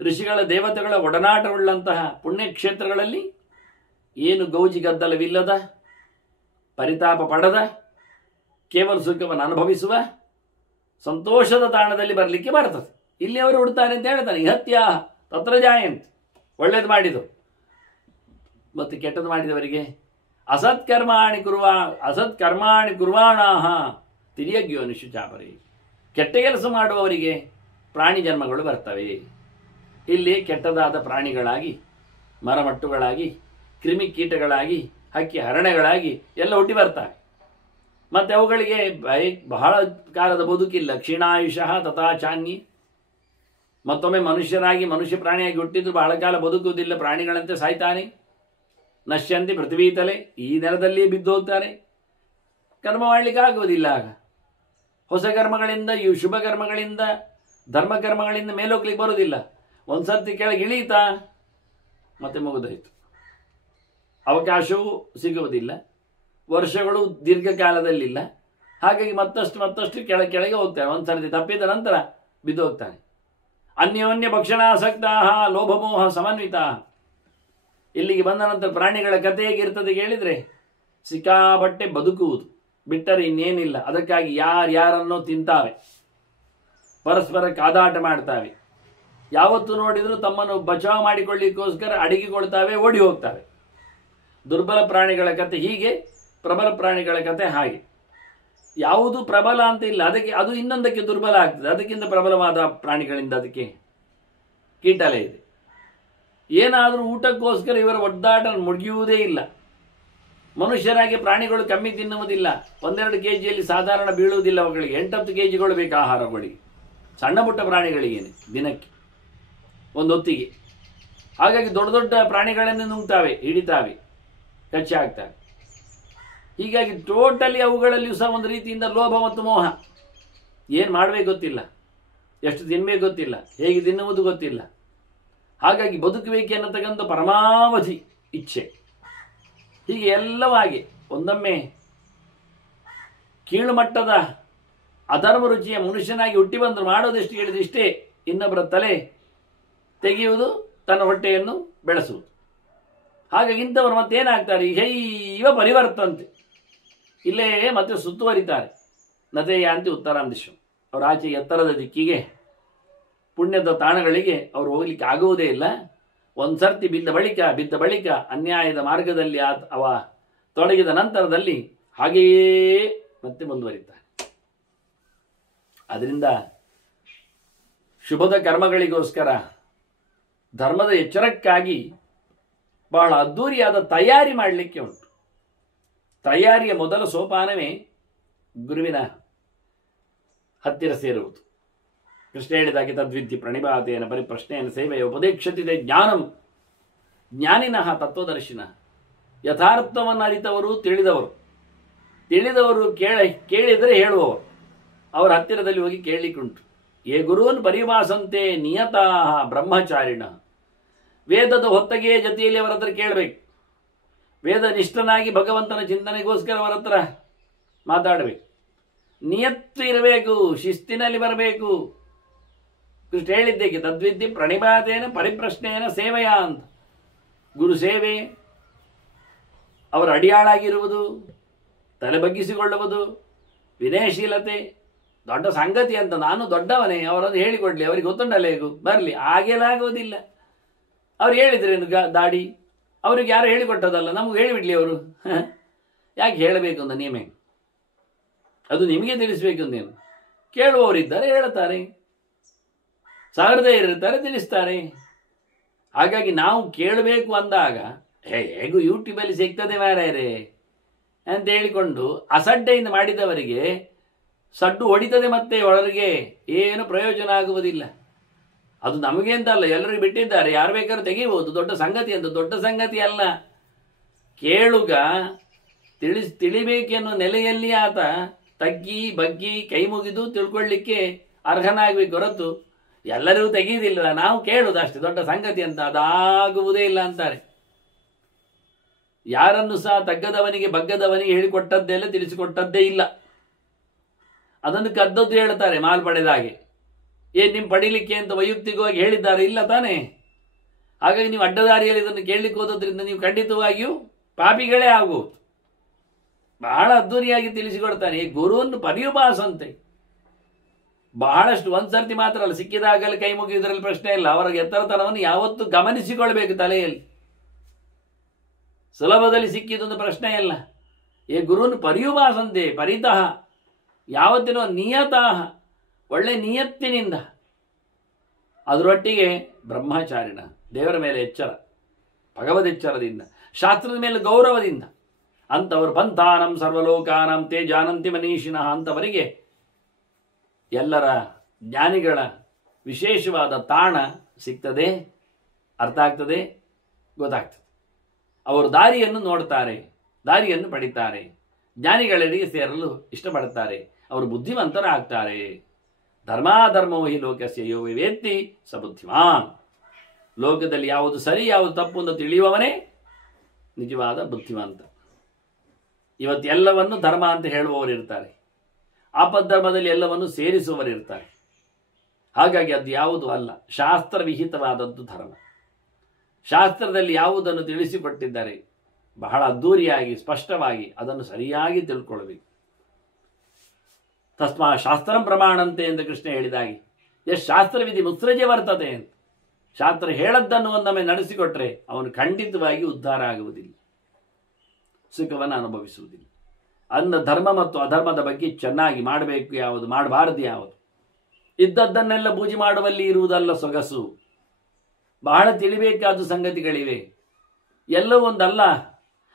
ಋಷಿಗಳ ದೇವತೆಗಳ ಒಡನಾಟವುಳ್ಳಂತಹ ಪುಣ್ಯಕ್ಷೇತ್ರಗಳಲ್ಲಿ ಏನು ಗೌಜಿ ಗದ್ದಲವಿಲ್ಲದ, ಪರಿತಾಪ ಪಡದ, ಕೇವಲ ಸುಖವನ್ನು ಅನುಭವಿಸುವ ಸಂತೋಷದ ತಾಣದಲ್ಲಿ ಬರಲಿಕ್ಕೆ ಬರ್ತದೆ. ಇಲ್ಲಿ ಅವರು ಹುಡ್ತಾರೆ ಅಂತ ಹೇಳ್ತಾನೆ. ಇಹತ್ಯ ತತ್ರ ಜಾಯಂತ್. ಒಳ್ಳೇದು ಮಾಡಿದರು ಮತ್ತು ಕೆಟ್ಟದ್ದು ಮಾಡಿದವರಿಗೆ ಅಸತ್ಕರ್ಮಾಣಿ ಕುರ್ವಾಣಾಹ ತಿರ್ಯಗ್ಯೋ ನಿಶುಚಾಪರಿ. ಕೆಟ್ಟ ಕೆಲಸ ಮಾಡುವವರಿಗೆ ಪ್ರಾಣಿ ಜನ್ಮಗಳು ಬರ್ತವೆ. ಇಲ್ಲಿ ಕೆಟ್ಟದಾದ ಪ್ರಾಣಿಗಳಾಗಿ, ಮರಮಟ್ಟುಗಳಾಗಿ, ಕ್ರಿಮಿಕೀಟಗಳಾಗಿ, ಹಕ್ಕಿ ಹರಣಗಳಾಗಿ ಎಲ್ಲ ಹುಟ್ಟಿ ಬರ್ತಾರೆ. ಮತ್ತೆ ಅವುಗಳಿಗೆ ಬಹಳ ಕಾಲದ ಬದುಕಿಲ್ಲ. ಕ್ಷೀಣಾಯುಷಃ ತಥಾ ಚಾನ್ಯಿ. ಮತ್ತೊಮ್ಮೆ ಮನುಷ್ಯರಾಗಿ, ಮನುಷ್ಯ ಪ್ರಾಣಿಯಾಗಿ ಹುಟ್ಟಿದ್ರು ಬಹಳ ಕಾಲ ಬದುಕುವುದಿಲ್ಲ, ಪ್ರಾಣಿಗಳಂತೆ ಸಾಯ್ತಾನೆ. ನಶ್ಯಂತಿ ಪೃಥ್ವೀತಲೆ. ಈ ನೆಲದಲ್ಲಿಯೇ ಬಿದ್ದು ಹೋಗ್ತಾರೆ. ಕರ್ಮ ಮಾಡಲಿಕ್ಕೆ ಆಗುವುದಿಲ್ಲ. ಆಗ ಹೊಸ ಕರ್ಮಗಳಿಂದ, ಇವು ಶುಭ ಕರ್ಮಗಳಿಂದ, ಧರ್ಮಕರ್ಮಗಳಿಂದ ಮೇಲೋಗ್ಲಿಕ್ಕೆ ಬರುವುದಿಲ್ಲ. ಒಂದ್ಸರ್ತಿ ಕೆಳಗೆ ಇಳೀತಾ ಮತ್ತೆ ಮುಗಿದೋಯ್ತು. ಅವಕಾಶವೂ ಸಿಗುವುದಿಲ್ಲ, ವರ್ಷಗಳು ದೀರ್ಘಕಾಲದಲ್ಲಿಲ್ಲ. ಹಾಗಾಗಿ ಮತ್ತಷ್ಟು ಕೆಳಗೆ ಹೋಗ್ತಾರೆ. ಒಂದ್ಸರ್ತಿ ತಪ್ಪಿದ ನಂತರ ಬಿದ್ದು ಹೋಗ್ತಾನೆ. ಅನ್ಯೋನ್ಯ ಭಕ್ಷಣಾಸಕ್ತಾ ಲೋಭಮೋಹ ಸಮನ್ವಿತ. ಇಲ್ಲಿಗೆ ಬಂದ ನಂತರ ಪ್ರಾಣಿಗಳ ಕಥೆ ಹೇಗಿರ್ತದೆ ಕೇಳಿದರೆ, ಸಿಕ್ಕಾಬಟ್ಟೆ ಬದುಕುವುದು ಬಿಟ್ಟರೆ ಇನ್ನೇನಿಲ್ಲ. ಅದಕ್ಕಾಗಿ ಯಾರನ್ನೋ ತಿಂತಾವೆ, ಪರಸ್ಪರ ಕಾದಾಟ ಮಾಡ್ತಾವೆ. ಯಾವತ್ತು ನೋಡಿದರೂ ತಮ್ಮನ್ನು ಬಚಾವ್ ಮಾಡಿಕೊಳ್ಳಿಕ್ಕೋಸ್ಕರ ಅಡಗಿಕೊಳ್ತಾವೆ, ಓಡಿ ಹೋಗ್ತಾವೆ. ದುರ್ಬಲ ಪ್ರಾಣಿಗಳ ಕತೆ ಹೀಗೆ, ಪ್ರಬಲ ಪ್ರಾಣಿಗಳ ಕತೆ ಹಾಗೆ. ಯಾವುದು ಪ್ರಬಲ ಅಂತ ಇಲ್ಲ, ಅದಕ್ಕೆ ಅದು ಇನ್ನೊಂದಕ್ಕೆ ದುರ್ಬಲ ಆಗ್ತದೆ. ಅದಕ್ಕಿಂತ ಪ್ರಬಲವಾದ ಪ್ರಾಣಿಗಳಿಂದ ಅದಕ್ಕೆ ಕೀಟಲೆ ಇದೆ. ಏನಾದರೂ ಊಟಕ್ಕೋಸ್ಕರ ಇವರ ಒದ್ದಾಟ ಮುಗಿಯುವುದೇ ಇಲ್ಲ. ಮನುಷ್ಯರಾಗಿ ಪ್ರಾಣಿಗಳು ಕಮ್ಮಿ ತಿನ್ನುವುದಿಲ್ಲ. 1-2 ಕೆಜಿಯಲ್ಲಿ ಸಾಧಾರಣ ಬೀಳುವುದಿಲ್ಲ. ಅವುಗಳಿಗೆ 8-10 ಕೆಜಿಗಳು ಬೇಕು ಆಹಾರಗಳಿಗೆ, ಸಣ್ಣ ಪುಟ್ಟ ಪ್ರಾಣಿಗಳಿಗೇನೆ ದಿನಕ್ಕೆ ಒಂದು ಹೊತ್ತಿಗೆ. ಹಾಗಾಗಿ ದೊಡ್ಡ ದೊಡ್ಡ ಪ್ರಾಣಿಗಳನ್ನೇ ನುಂಗ್ತಾವೆ, ಹಿಡಿತಾವೆ, ಕಚ್ಚಿ ಹಾಕ್ತಾವೆ. ಹೀಗಾಗಿ ಟೋಟಲಿ ಅವುಗಳಲ್ಲಿಯೂ ಸಹ ಒಂದು ರೀತಿಯಿಂದ ಲೋಭ ಮತ್ತು ಮೋಹ. ಏನು ಮಾಡಬೇಕು ಗೊತ್ತಿಲ್ಲ, ಎಷ್ಟು ತಿನ್ನಬೇಕು ಗೊತ್ತಿಲ್ಲ, ಹೇಗೆ ತಿನ್ನುವುದು ಗೊತ್ತಿಲ್ಲ. ಹಾಗಾಗಿ ಬದುಕಬೇಕು ಅನ್ನತಕ್ಕಂಥ ಪರಮಾವಧಿ ಇಚ್ಛೆ, ಹೀಗೆ ಎಲ್ಲವಾಗಿ ಒಂದೊಮ್ಮೆ ಕೀಳುಮಟ್ಟದ ಅಧರ್ಮ ರುಚಿಯ ಮನುಷ್ಯನಾಗಿ ಹುಟ್ಟಿ ಬಂದರು ಮಾಡೋದೆಷ್ಟು ಹೇಳಿದಿಷ್ಟೇ, ಇನ್ನೊಬ್ಬರ ತಲೆ ತೆಗೆಯುವುದು, ತನ್ನ ಹೊಟ್ಟೆಯನ್ನು ಬೆಳೆಸುವುದು. ಹಾಗಾಗಿ ಇಂಥವರು ಮತ್ತೇನಾಗ್ತಾರೆ, ಹೈವ ಪರಿವರ್ತಂತೆ, ಇಲ್ಲೇ ಮತ್ತೆ ಸುತ್ತುವರಿತಾರೆ. ನತೆಯಾಂತಿ ಉತ್ತರಾಂ ದಿಶಂ, ಅವರ ಆಚೆ ಎತ್ತರದ ದಿಕ್ಕಿಗೆ ಪುಣ್ಯದ ತಾಣಗಳಿಗೆ ಅವರು ಹೋಗ್ಲಿಕ್ಕೆ ಆಗುವುದೇ ಇಲ್ಲ. ಒಂದು ಸರ್ತಿ ಬಿದ್ದ ಬಳಿಕ ಅನ್ಯಾಯದ ಮಾರ್ಗದಲ್ಲಿ ಅವ ತೊಡಗಿದ ನಂತರದಲ್ಲಿ ಹಾಗೆಯೇ ಮತ್ತೆ ಮುಂದುವರಿತಾರೆ. ಅದರಿಂದ ಶುಭದ ಕರ್ಮಗಳಿಗೋಸ್ಕರ ಧರ್ಮದ ಎಚ್ಚರಕ್ಕಾಗಿ ಬಹಳ ಅದ್ಧೂರಿಯಾದ ತಯಾರಿ ಮಾಡಲಿಕ್ಕೆ ಉಂಟು. ತಯಾರಿಯ ಮೊದಲ ಸೋಪಾನವೇ ಗುರುವಿನ ಹತ್ತಿರ ಸೇರುವುದು. ಕೃಷ್ಣ ಹೇಳಿದಾಗೆ ತದ್ವಿದ್ಧಿ ಪ್ರಣಿಪಾತೇನ ಪರಿಪ್ರಶ್ನೆಯನ್ನು ಸೇವೆಯ ಉಪದೇಕ್ಷತಿದೆ ಜ್ಞಾನಂ. ಜ್ಞಾನಿನಃ ತತ್ವದರ್ಶಿನಃ, ಯಥಾರ್ಥವನ್ನು ಅರಿತವರು, ತಿಳಿದವರು ಕೇಳಿದರೆ ಹೇಳುವವರು, ಅವರ ಹತ್ತಿರದಲ್ಲಿ ಹೋಗಿ ಕೇಳಲಿಕ್ಕುಂಟು. ಏ ಗುರುವನ್ ಪರಿಭಾಸಂತೆ ನಿಯತಾ ಬ್ರಹ್ಮಚಾರಿಣ, ವೇದದ ಹೊತ್ತಗೆಯ ಜೊತೆಯಲ್ಲಿ ಅವರ ಹತ್ರ ಕೇಳಬೇಕು. ವೇದ ನಿಷ್ಠನಾಗಿ ಭಗವಂತನ ಚಿಂತನೆಗೋಸ್ಕರ ಅವರ ಹತ್ರ ಮಾತಾಡಬೇಕು. ನಿಯತ್ತು ಇರಬೇಕು, ಶಿಸ್ತಿನಲ್ಲಿ ಬರಬೇಕು. ಕೃಷ್ಣ ಹೇಳಿದ್ದೇಕೆ ತದ್ವಿದ್ಯೆ ಪ್ರಣಿಪಾತೇನ ಪರಿಪ್ರಶ್ನೆಯನ ಸೇವೆಯ ಅಂತ. ಗುರು ಸೇವೆ, ಅವರ ಅಡಿಯಾಳಾಗಿರುವುದು, ತಲೆ ಬಗ್ಗಿಸಿಕೊಳ್ಳುವುದು, ವಿನಯಶೀಲತೆ ದೊಡ್ಡ ಸಂಗತಿ ಅಂತ. ನಾನು ದೊಡ್ಡವನೇ, ಅವರನ್ನು ಹೇಳಿಕೊಡ್ಲಿ, ಅವರಿಗೆ ಗೊತ್ತುಂಡಲ್ಲ ಹೇಗೂ ಬರಲಿ, ಹಾಗೆಲ್ಲಾಗುವುದಿಲ್ಲ. ಅವ್ರು ಹೇಳಿದ್ರೇನು ದಾಡಿ, ಅವ್ರಿಗೆ ಯಾರು ಹೇಳಿಕೊಟ್ಟದಲ್ಲ, ನಮಗೆ ಹೇಳಿಬಿಡ್ಲಿ ಅವರು. ಯಾಕೆ ಹೇಳಬೇಕು ಅಂತ ನಿಯಮ, ಅದು ನಿಮಗೆ ತಿಳಿಸ್ಬೇಕು ಅಂದೇನು. ಕೇಳುವವರಿದ್ದಾರೆ ಹೇಳ್ತಾರೆ, ಸಹೃದಯರಿರ್ತಾರೆ ತಿಳಿಸ್ತಾರೆ. ಹಾಗಾಗಿ ನಾವು ಕೇಳಬೇಕು ಅಂದಾಗ ಹೇಗೂ ಯೂಟ್ಯೂಬಲ್ಲಿ ಸಿಗ್ತದೆ ಮಾರಾಯರೇ ಅಂತ ಹೇಳಿಕೊಂಡು ಅಸಡ್ಡೆಯಿಂದ ಮಾಡಿದವರಿಗೆ ಸಡ್ಡು ಹೊಡಿತದೆ, ಮತ್ತೆ ಒಳಗೆ ಏನು ಪ್ರಯೋಜನ ಆಗುವುದಿಲ್ಲ. ಅದು ನಮಗೆ ಅಂತ ಅಲ್ಲ, ಎಲ್ಲರಿಗೂ ಬಿಟ್ಟಿದ್ದಾರೆ, ಯಾರು ಬೇಕಾದ್ರೂ ತೆಗಿಬಹುದು. ದೊಡ್ಡ ಸಂಗತಿ ಅಂತ ದೊಡ್ಡ ಸಂಗತಿ ಅಲ್ಲ. ಕೇಳುಗ ತಿಳಿಬೇಕೆನ್ನೋ ನೆಲೆಯಲ್ಲಿ ಆತ ತಗ್ಗಿ ಬಗ್ಗಿ ಕೈ ಮುಗಿದು ತಿಳ್ಕೊಳ್ಳಿಕ್ಕೆ ಅರ್ಹನಾಗಬೇಕು ಹೊರತು ಎಲ್ಲರಿಗೂ ತೆಗೆಯುವುದಿಲ್ಲ. ನಾವು ಕೇಳುವುದು ಅಷ್ಟೇ ದೊಡ್ಡ ಸಂಗತಿ ಅಂತ, ಅದಾಗುವುದೇ ಇಲ್ಲ ಅಂತಾರೆ. ಯಾರನ್ನು ಸಹ ತಗ್ಗದವನಿಗೆ ಬಗ್ಗದವನಿಗೆ ಹೇಳಿಕೊಟ್ಟದ್ದೆಲ್ಲ ತಿಳಿಸಿಕೊಟ್ಟದ್ದೇ ಇಲ್ಲ. ಅದನ್ನು ಕದ್ದದ್ದು ಹೇಳ್ತಾರೆ ಮಾಲ್ಪಡೆದಾಗೆ. ನಿಮ್ಮ ಪಡಿಲಿಕ್ಕೆ ಅಂತ ವೈಯಕ್ತಿಕವಾಗಿ ಹೇಳಿದ್ದಾರೆ, ಇಲ್ಲ ತಾನೇ? ಹಾಗಾಗಿ ನೀವು ಅಡ್ಡದಾರಿಯಲ್ಲಿ ಇದನ್ನು ಕೇಳಲಿಕ್ಕೆ ಹೋದ್ರಿಂದ ನೀವು ಖಂಡಿತವಾಗಿಯೂ ಪಾಪಿಗಳೇ ಆಗುವುದು. ಬಹಳ ಅದ್ದೂರಿಯಾಗಿ ತಿಳಿಸಿಕೊಡ್ತಾನೆ. ಗುರುವನ್ನು ಪರಿಯುಪಾಸಂತೆ, ಬಹಳಷ್ಟು ಒಂದ್ಸರ್ತಿ ಮಾತ್ರ ಅಲ್ಲ, ಸಿಕ್ಕಿದಾಗಲೇ ಕೈ ಮುಗಿಯುವುದರಲ್ಲಿ ಪ್ರಶ್ನೆ ಇಲ್ಲ. ಅವರ ಎತ್ತರತನವನ್ನು ಯಾವತ್ತೂ ಗಮನಿಸಿಕೊಳ್ಬೇಕು ತಲೆಯಲ್ಲಿ. ಸುಲಭದಲ್ಲಿ ಸಿಕ್ಕಿದೊಂದು ಪ್ರಶ್ನೆ ಇಲ್ಲ. ಗುರುವನ್ನು ಪರಿಯುಪಾಸಂತೆ ಪರಿತಃ, ಯಾವತ್ತಿನೋ ನಿಯತಃ, ಒಳ್ಳೆ ನಿಯತ್ತಿನಿಂದ, ಅದರೊಟ್ಟಿಗೆ ಬ್ರಹ್ಮಚಾರಿಣ, ದೇವರ ಮೇಲೆ ಎಚ್ಚರ, ಭಗವದ್ ಎಚ್ಚರದಿಂದ, ಶಾಸ್ತ್ರದ ಮೇಲೆ ಗೌರವದಿಂದ. ಅಂಥವರು ಪಂಥಾನಂ ಸರ್ವಲೋಕಾನಂ ತೇ ಜಾನಂತಿ ಮನೀಷಿನಃ, ಅಂಥವರಿಗೆ ಎಲ್ಲರ ಜ್ಞಾನಿಗಳ ವಿಶೇಷವಾದ ತಾಣ ಸಿಗ್ತದೆ, ಅರ್ಥ ಆಗ್ತದೆ, ಗೊತ್ತಾಗ್ತದೆ. ಅವರು ದಾರಿಯನ್ನು ನೋಡ್ತಾರೆ, ದಾರಿಯನ್ನು ಪಡಿತಾರೆ, ಜ್ಞಾನಿಗಳಿಗೆ ಸೇರಲು ಇಷ್ಟಪಡುತ್ತಾರೆ, ಅವರು ಬುದ್ಧಿವಂತರಾಗ್ತಾರೆ. ಧರ್ಮಾಧರ್ಮೋ ಹಿ ಲೋಕಸ್ಯ ಯೋ ವಿವೇತ್ತಿ ಸ ಬುದ್ಧಿಮಾನ್. ಲೋಕದಲ್ಲಿ ಯಾವುದು ಸರಿ ಯಾವುದು ತಪ್ಪು ಎಂದು ತಿಳಿಯುವವನೇ ನಿಜವಾದ ಬುದ್ಧಿವಂತ. ಇವತ್ತೆಲ್ಲವನ್ನು ಧರ್ಮ ಅಂತ ಹೇಳುವವರಿರ್ತಾರೆ, ಆಪದ್ಧರ್ಮದಲ್ಲಿ ಎಲ್ಲವನ್ನು ಸೇರಿಸುವವರಿರ್ತಾರೆ. ಹಾಗಾಗಿ ಅದು ಯಾವುದು ಅಲ್ಲ, ಶಾಸ್ತ್ರ ವಿಹಿತವಾದದ್ದು ಧರ್ಮ. ಶಾಸ್ತ್ರದಲ್ಲಿ ಯಾವುದನ್ನು ತಿಳಿಸಿಕೊಟ್ಟಿದ್ದಾರೆ ಬಹಳ ಅದ್ದೂರಿಯಾಗಿ ಸ್ಪಷ್ಟವಾಗಿ ಅದನ್ನು ಸರಿಯಾಗಿ ತಿಳ್ಕೊಳ್ಬೇಕು. ತಸ್ಮಾ ಶಾಸ್ತ್ರಂ ಪ್ರಮಾಣಂತೆ ಎಂದು ಕೃಷ್ಣ ಹೇಳಿದಾಗೆ, ಎಷ್ಟು ಶಾಸ್ತ್ರವಿಧಿ ಮುತ್ಸೃಜ್ಯ ವರ್ತತೆ ಅಂತ. ಶಾಸ್ತ್ರ ಹೇಳದ್ದನ್ನು ಒಂದೊಮ್ಮೆ ನಡೆಸಿಕೊಟ್ರೆ ಅವನು ಖಂಡಿತವಾಗಿ ಉದ್ಧಾರ ಆಗುವುದಿಲ್ಲ, ಸುಖವನ್ನು ಅನುಭವಿಸುವುದಿಲ್ಲ. ಅಂದ ಧರ್ಮ ಮತ್ತು ಅಧರ್ಮದ ಬಗ್ಗೆ ಚೆನ್ನಾಗಿ ಮಾಡಬೇಕು ಯಾವುದು, ಮಾಡಬಾರದು ಯಾವುದು, ಇದ್ದದ್ದನ್ನೆಲ್ಲ ಪೂಜೆ ಮಾಡುವಲ್ಲಿ ಇರುವುದಲ್ಲ ಸೊಗಸು. ಬಹಳ ತಿಳಿಬೇಕಾದ ಸಂಗತಿಗಳಿವೆ. ಎಲ್ಲವೂ ಒಂದಲ್ಲ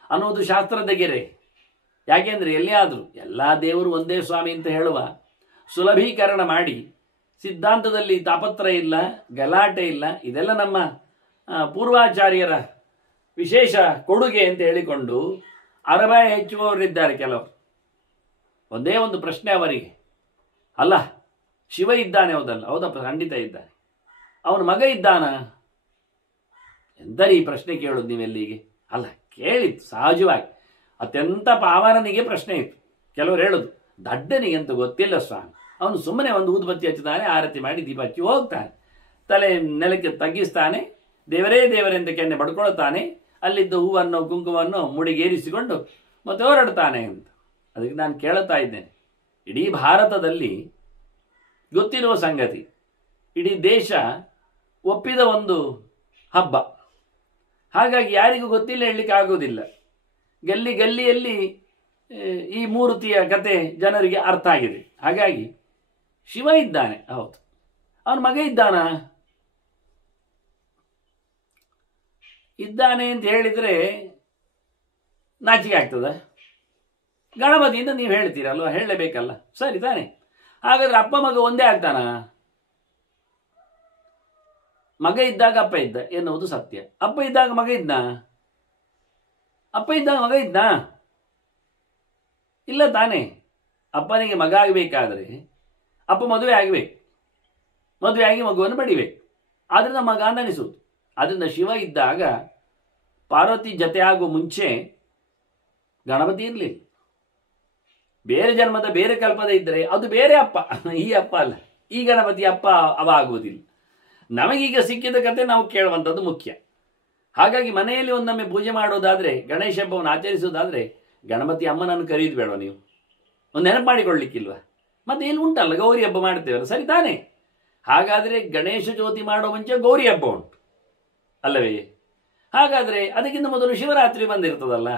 ಅನ್ನೋದು ಶಾಸ್ತ್ರದ ಗೆರೆ. ಯಾಕೆಂದರೆ ಎಲ್ಲಿಯಾದರೂ ಎಲ್ಲ ದೇವರು ಒಂದೇ ಸ್ವಾಮಿ ಅಂತ ಹೇಳುವ ಸುಲಭೀಕರಣ ಮಾಡಿ ಸಿದ್ಧಾಂತದಲ್ಲಿ ತಾಪತ್ರ ಇಲ್ಲ, ಗಲಾಟೆ ಇಲ್ಲ, ಇದೆಲ್ಲ ನಮ್ಮ ಪೂರ್ವಾಚಾರ್ಯರ ವಿಶೇಷ ಕೊಡುಗೆ ಅಂತ ಹೇಳಿಕೊಂಡು ಅರಬಾಯ ಹೆಚ್ಚುವವರಿದ್ದಾರೆ ಕೆಲವರು. ಒಂದೇ ಒಂದು ಪ್ರಶ್ನೆ ಅವರಿಗೆ, ಅಲ್ಲ ಶಿವ ಇದ್ದಾನೆ ಹೌದಲ್ಲ? ಹೌದಪ್ಪ, ಖಂಡಿತ ಇದ್ದಾನೆ. ಅವನ ಮಗ ಇದ್ದಾನ? ಎಂತ ಈ ಪ್ರಶ್ನೆ ಕೇಳೋದು ನೀವೆಲ್ಲಿಗೆ? ಅಲ್ಲ, ಕೇಳಿತ್ತು ಸಹಜವಾಗಿ. ಅತ್ಯಂತ ಪಾವನನಿಗೆ ಪ್ರಶ್ನೆ ಇತ್ತು. ಕೆಲವರು ಹೇಳೋದು ದಡ್ಡನಿಗೆ ಅಂತ ಗೊತ್ತಿಲ್ಲ ಸ್ವಾಮಿ, ಅವನು ಸುಮ್ಮನೆ ಒಂದು ಊದುಬತ್ತಿ ಹಚ್ಚುತ್ತಾನೆ, ಆರತಿ ಮಾಡಿ ದೀಪ ಹಚ್ಚಿ ಹೋಗ್ತಾನೆ, ತಲೆ ನೆಲಕ್ಕೆ ತಗ್ಗಿಸ್ತಾನೆ, ದೇವರೇ ದೇವರೆಂದ ಕೆನ್ನೆ ಬಡ್ಕೊಳ್ತಾನೆ, ಅಲ್ಲಿದ್ದ ಹೂವನ್ನು ಕುಂಕುಮವನ್ನು ಮುಡಿಗೇರಿಸಿಕೊಂಡು ಮತ್ತೆ ಹೊರಡ್ತಾನೆ ಅಂತ. ಅದಕ್ಕೆ ನಾನು ಕೇಳುತ್ತಾ ಇದ್ದೇನೆ, ಇಡೀ ಭಾರತದಲ್ಲಿ ಗೊತ್ತಿರುವ ಸಂಗತಿ, ಇಡೀ ದೇಶ ಒಪ್ಪಿದ ಒಂದು ಹಬ್ಬ, ಹಾಗಾಗಿ ಯಾರಿಗೂ ಗೊತ್ತಿಲ್ಲ ಹೇಳಲಿಕ್ಕೆ ಆಗೋದಿಲ್ಲ. ಗಲ್ಲಿ ಗಲ್ಲಿಯಲ್ಲಿ ಈ ಮೂರ್ತಿಯ ಕತೆ ಜನರಿಗೆ ಅರ್ಥ ಆಗಿದೆ. ಹಾಗಾಗಿ ಶಿವ ಇದ್ದಾನೆ, ಹೌದು, ಅವನ ಮಗ ಇದ್ದಾನೆ ಅಂತ ಹೇಳಿದರೆ ನಾಚಿಕೆ ಆಗ್ತದ? ಗಣಪತಿಯಿಂದ ನೀವು ಹೇಳ್ತೀರಲ್ವ, ಹೇಳಲೇಬೇಕಲ್ಲ, ಸರಿ ತಾನೆ? ಹಾಗಾದ್ರೆ ಅಪ್ಪ ಮಗ ಒಂದೇ ಆಗ್ತಾನ? ಮಗ ಇದ್ದಾಗ ಅಪ್ಪ ಇದ್ದ ಎನ್ನುವುದು ಸತ್ಯ. ಅಪ್ಪ ಇದ್ದಾಗ ಮಗ ಇದ್ನ? ಅಪ್ಪ ಇದ್ದಾಗ ಮಗ ಇದ್ನ? ಇಲ್ಲ ತಾನೆ. ಅಪ್ಪನಿಗೆ ಮಗ ಆಗಬೇಕಾದ್ರೆ ಅಪ್ಪ ಮದುವೆ ಆಗಬೇಕು, ಮದುವೆ ಆಗಿ ಮಗುವನ್ನು ಪಡಿಬೇಕು, ಆದ್ರಿಂದ ಮಗ ಅಂತ ಅನಿಸುವುದು. ಆದ್ರಿಂದ ಶಿವ ಇದ್ದಾಗ ಪಾರ್ವತಿ ಜೊತೆ ಆಗುವ ಮುಂಚೆ ಗಣಪತಿ ಇರಲಿಲ್ಲ. ಬೇರೆ ಜನ್ಮದ ಬೇರೆ ಕಲ್ಪದ ಇದ್ದರೆ ಅದು ಬೇರೆ ಅಪ್ಪ, ಈ ಅಪ್ಪ ಅಲ್ಲ. ಈ ಗಣಪತಿ ಅಪ್ಪ ಅವ ಆಗುವುದಿಲ್ಲ. ನಮಗೀಗ ಸಿಕ್ಕಿದ ಕತೆ ನಾವು ಕೇಳುವಂಥದ್ದು ಮುಖ್ಯ. ಹಾಗಾಗಿ ಮನೆಯಲ್ಲಿ ಒಂದೊಮ್ಮೆ ಪೂಜೆ ಮಾಡೋದಾದ್ರೆ, ಗಣೇಶ ಹಬ್ಬವನ್ನು ಆಚರಿಸೋದಾದ್ರೆ ಗಣಪತಿ ಅಮ್ಮನನ್ನು ಕರೆಯುವುದು ಬೇಡ ನೀವು? ಒಂದು ನೆನಪು ಮಾಡಿಕೊಳ್ಳಿಕ್ಕಿಲ್ವ? ಮತ್ತೆ ಇಲ್ಲಿ ಉಂಟಲ್ಲ ಗೌರಿ ಹಬ್ಬ ಮಾಡ್ತೇವಲ್ಲ, ಸರಿ ತಾನೇ? ಹಾಗಾದರೆ ಗಣೇಶ ಜ್ಯೋತಿ ಮಾಡೋ ಮುಂಚೆ ಗೌರಿ ಹಬ್ಬ ಉಂಟು ಅಲ್ಲವೇ? ಹಾಗಾದರೆ ಅದಕ್ಕಿಂತ ಮೊದಲು ಶಿವರಾತ್ರಿ ಬಂದಿರ್ತದಲ್ಲ.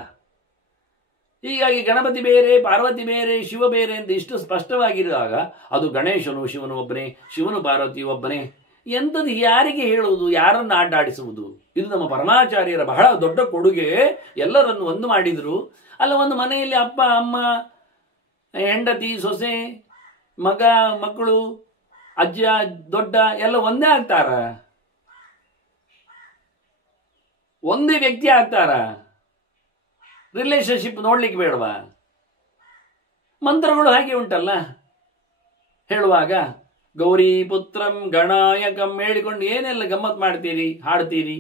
ಹೀಗಾಗಿ ಗಣಪತಿ ಬೇರೆ, ಪಾರ್ವತಿ ಬೇರೆ, ಶಿವ ಬೇರೆ ಅಂತ ಇಷ್ಟು ಸ್ಪಷ್ಟವಾಗಿರುವಾಗ ಅದು ಗಣೇಶನು ಶಿವನು ಒಬ್ಬನೇ, ಶಿವನು ಪಾರ್ವತಿ ಒಬ್ಬನೇ, ಎಂಥದ್ದು ಯಾರಿಗೆ ಹೇಳುವುದು, ಯಾರನ್ನು ಆಟಾಡಿಸುವುದು? ಇದು ನಮ್ಮ ಪರಮಾಚಾರ್ಯರ ಬಹಳ ದೊಡ್ಡ ಕೊಡುಗೆ. ಎಲ್ಲರನ್ನು ಒಂದು ಮಾಡಿದ್ರು ಅಲ್ಲ. ಒಂದು ಮನೆಯಲ್ಲಿ ಅಪ್ಪ ಅಮ್ಮ, ಹೆಂಡತಿ, ಸೊಸೆ, ಮಗ, ಮಕ್ಕಳು, ಅಜ್ಜ, ದೊಡ್ಡ ಎಲ್ಲ ಒಂದೇ ಆಗ್ತಾರ? ಒಂದೇ ವ್ಯಕ್ತಿ ಆಗ್ತಾರ? ರಿಲೇಶನ್ಶಿಪ್ ನೋಡ್ಲಿಕ್ಕೆ ಬೇಡವಾ? ಮಂತ್ರಗಳು ಹಾಗೆ ಉಂಟಲ್ಲ. ಹೇಳುವಾಗ ಗೌರಿ ಪುತ್ರಂ ಗಣಾಯಕಂ ಹೇಳಿಕೊಂಡು ಏನೆಲ್ಲ ಗಮ್ಮತ್ ಮಾಡ್ತೀರಿ, ಹಾಡ್ತೀರಿ.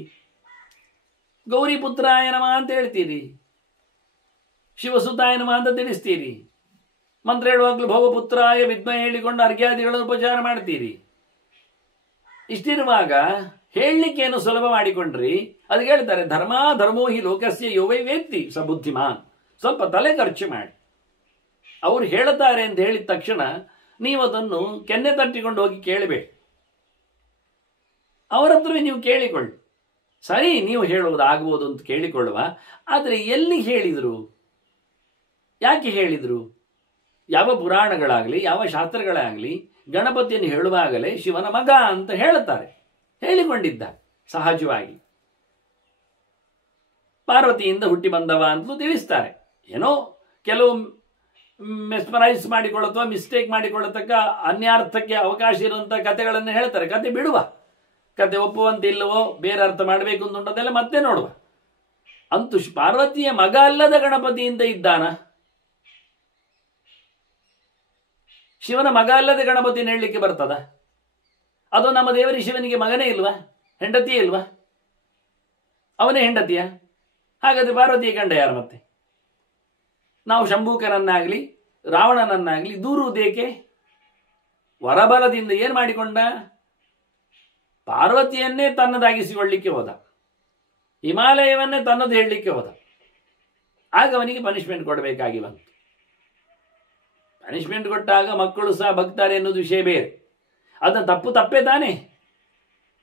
ಗೌರಿ ಪುತ್ರಾಯ ನಮಃ ಅಂತ ಹೇಳ್ತೀರಿ, ಶಿವಸುತಾಯ ನಮಃ ಅಂತ ತಿಳಿಸ್ತೀರಿ. ಮಂತ್ರ ಹೇಳುವಾಗಲೂ ಭವಪುತ್ರಾಯ ವಿದ್ಮೆ ಹೇಳಿಕೊಂಡು ಅರ್ಘ್ಯಾದಿಗಳನ್ನು ಉಪಚಾರ ಮಾಡ್ತೀರಿ. ಇಷ್ಟಿರುವಾಗ ಹೇಳಲಿಕ್ಕೇನು ಸುಲಭ ಮಾಡಿಕೊಂಡ್ರಿ? ಅದಕ್ಕೆ ಹೇಳ್ತಾರೆ ಧರ್ಮ ಧರ್ಮೋ ಹಿ ಲೋಕಸ್ಯ ಯೋವೈ ವೇತ್ತಿ ಸ ಬುದ್ಧಿಮಾನ್. ಸ್ವಲ್ಪ ತಲೆ ಖರ್ಚು ಮಾಡಿ. ಅವ್ರು ಹೇಳ್ತಾರೆ ಅಂತ ಹೇಳಿದ ತಕ್ಷಣ ನೀವು ಅದನ್ನು ಕೆನ್ನೆ ತಟ್ಟಿಕೊಂಡು ಹೋಗಿ ಕೇಳಬೇಡಿ. ಅವರ ಹತ್ರವೇ ನೀವು ಕೇಳಿಕೊಳ್ಳಿ. ಸರಿ, ನೀವು ಹೇಳುವುದು ಆಗ್ಬೋದು ಅಂತ ಕೇಳಿಕೊಳ್ಳುವ. ಆದರೆ ಎಲ್ಲಿ ಹೇಳಿದರು, ಯಾಕೆ ಹೇಳಿದರು? ಯಾವ ಪುರಾಣಗಳಾಗಲಿ ಯಾವ ಶಾಸ್ತ್ರಗಳಾಗಲಿ ಗಣಪತಿಯನ್ನು ಹೇಳುವಾಗಲೇ ಶಿವನ ಮಗ ಅಂತ ಹೇಳುತ್ತಾರೆ, ಹೇಳಿಕೊಂಡಿದ್ದ ಸಹಜವಾಗಿ. ಪಾರ್ವತಿಯಿಂದ ಹುಟ್ಟಿ ಬಂದವ ಅಂತಲೂ ತಿಳಿಸ್ತಾರೆ. ಏನೋ ಕೆಲವು ಮೆಸ್ಮರೈಸ್ ಮಾಡಿಕೊಳ್ಳುವ, ಮಿಸ್ಟೇಕ್ ಮಾಡಿಕೊಳ್ಳತಕ್ಕ, ಅನ್ಯಾರ್ಥಕ್ಕೆ ಅವಕಾಶ ಇರುವಂತಹ ಕಥೆಗಳನ್ನು ಹೇಳ್ತಾರೆ. ಕತೆ ಬಿಡುವ, ಕತೆ ಒಪ್ಪುವಂತೆ ಇಲ್ಲವೋ, ಬೇರೆ ಅರ್ಥ ಮಾಡಬೇಕು ಅಂತ ಉಂಟದೆಲ್ಲ ಮತ್ತೆ ನೋಡುವ. ಅಂತೂ ಪಾರ್ವತಿಯ ಮಗ ಅಲ್ಲದ ಗಣಪತಿಯಿಂದ ಇದ್ದಾನ? ಶಿವನ ಮಗ ಅಲ್ಲದೆ ಗಣಪತಿಯನ್ನು ಹೇಳಲಿಕ್ಕೆ ಬರ್ತದ? ಅದು ನಮ್ಮ ದೇವರಿ ಶಿವನಿಗೆ ಮಗನೇ ಇಲ್ವಾ, ಹೆಂಡತಿಯೇ ಇಲ್ವಾ? ಅವನೇ ಹೆಂಡತಿಯ? ಹಾಗಾದ್ರೆ ಪಾರ್ವತಿಯ ಗಂಡ ಯಾರು ಮತ್ತೆ? ನಾವು ಶಂಭೂಕನನ್ನಾಗಲಿ ರಾವಣನನ್ನಾಗಲಿ ದೂರುವುದೇಕೆ? ವರಬಲದಿಂದ ಏನು ಮಾಡಿಕೊಂಡ? ಪಾರ್ವತಿಯನ್ನೇ ತನ್ನದಾಗಿಸಿಕೊಳ್ಳಿಕ್ಕೆ ಹೋದ, ಹಿಮಾಲಯವನ್ನೇ ತನ್ನದು ಹೇಳಲಿಕ್ಕೆ ಹೋದ. ಆಗ ಅವನಿಗೆ ಪನಿಷ್ಮೆಂಟ್ ಕೊಡಬೇಕಾಗಿ ಬಂತು. ಪನಿಷ್ಮೆಂಟ್ ಕೊಟ್ಟಾಗ ಮಕ್ಕಳು ಸಹ ಭಕ್ತಾರೆ ಎನ್ನುವುದು ವಿಷಯ ಬೇರೆ. ಅದನ್ನು ತಪ್ಪೇ ತಾನೇ.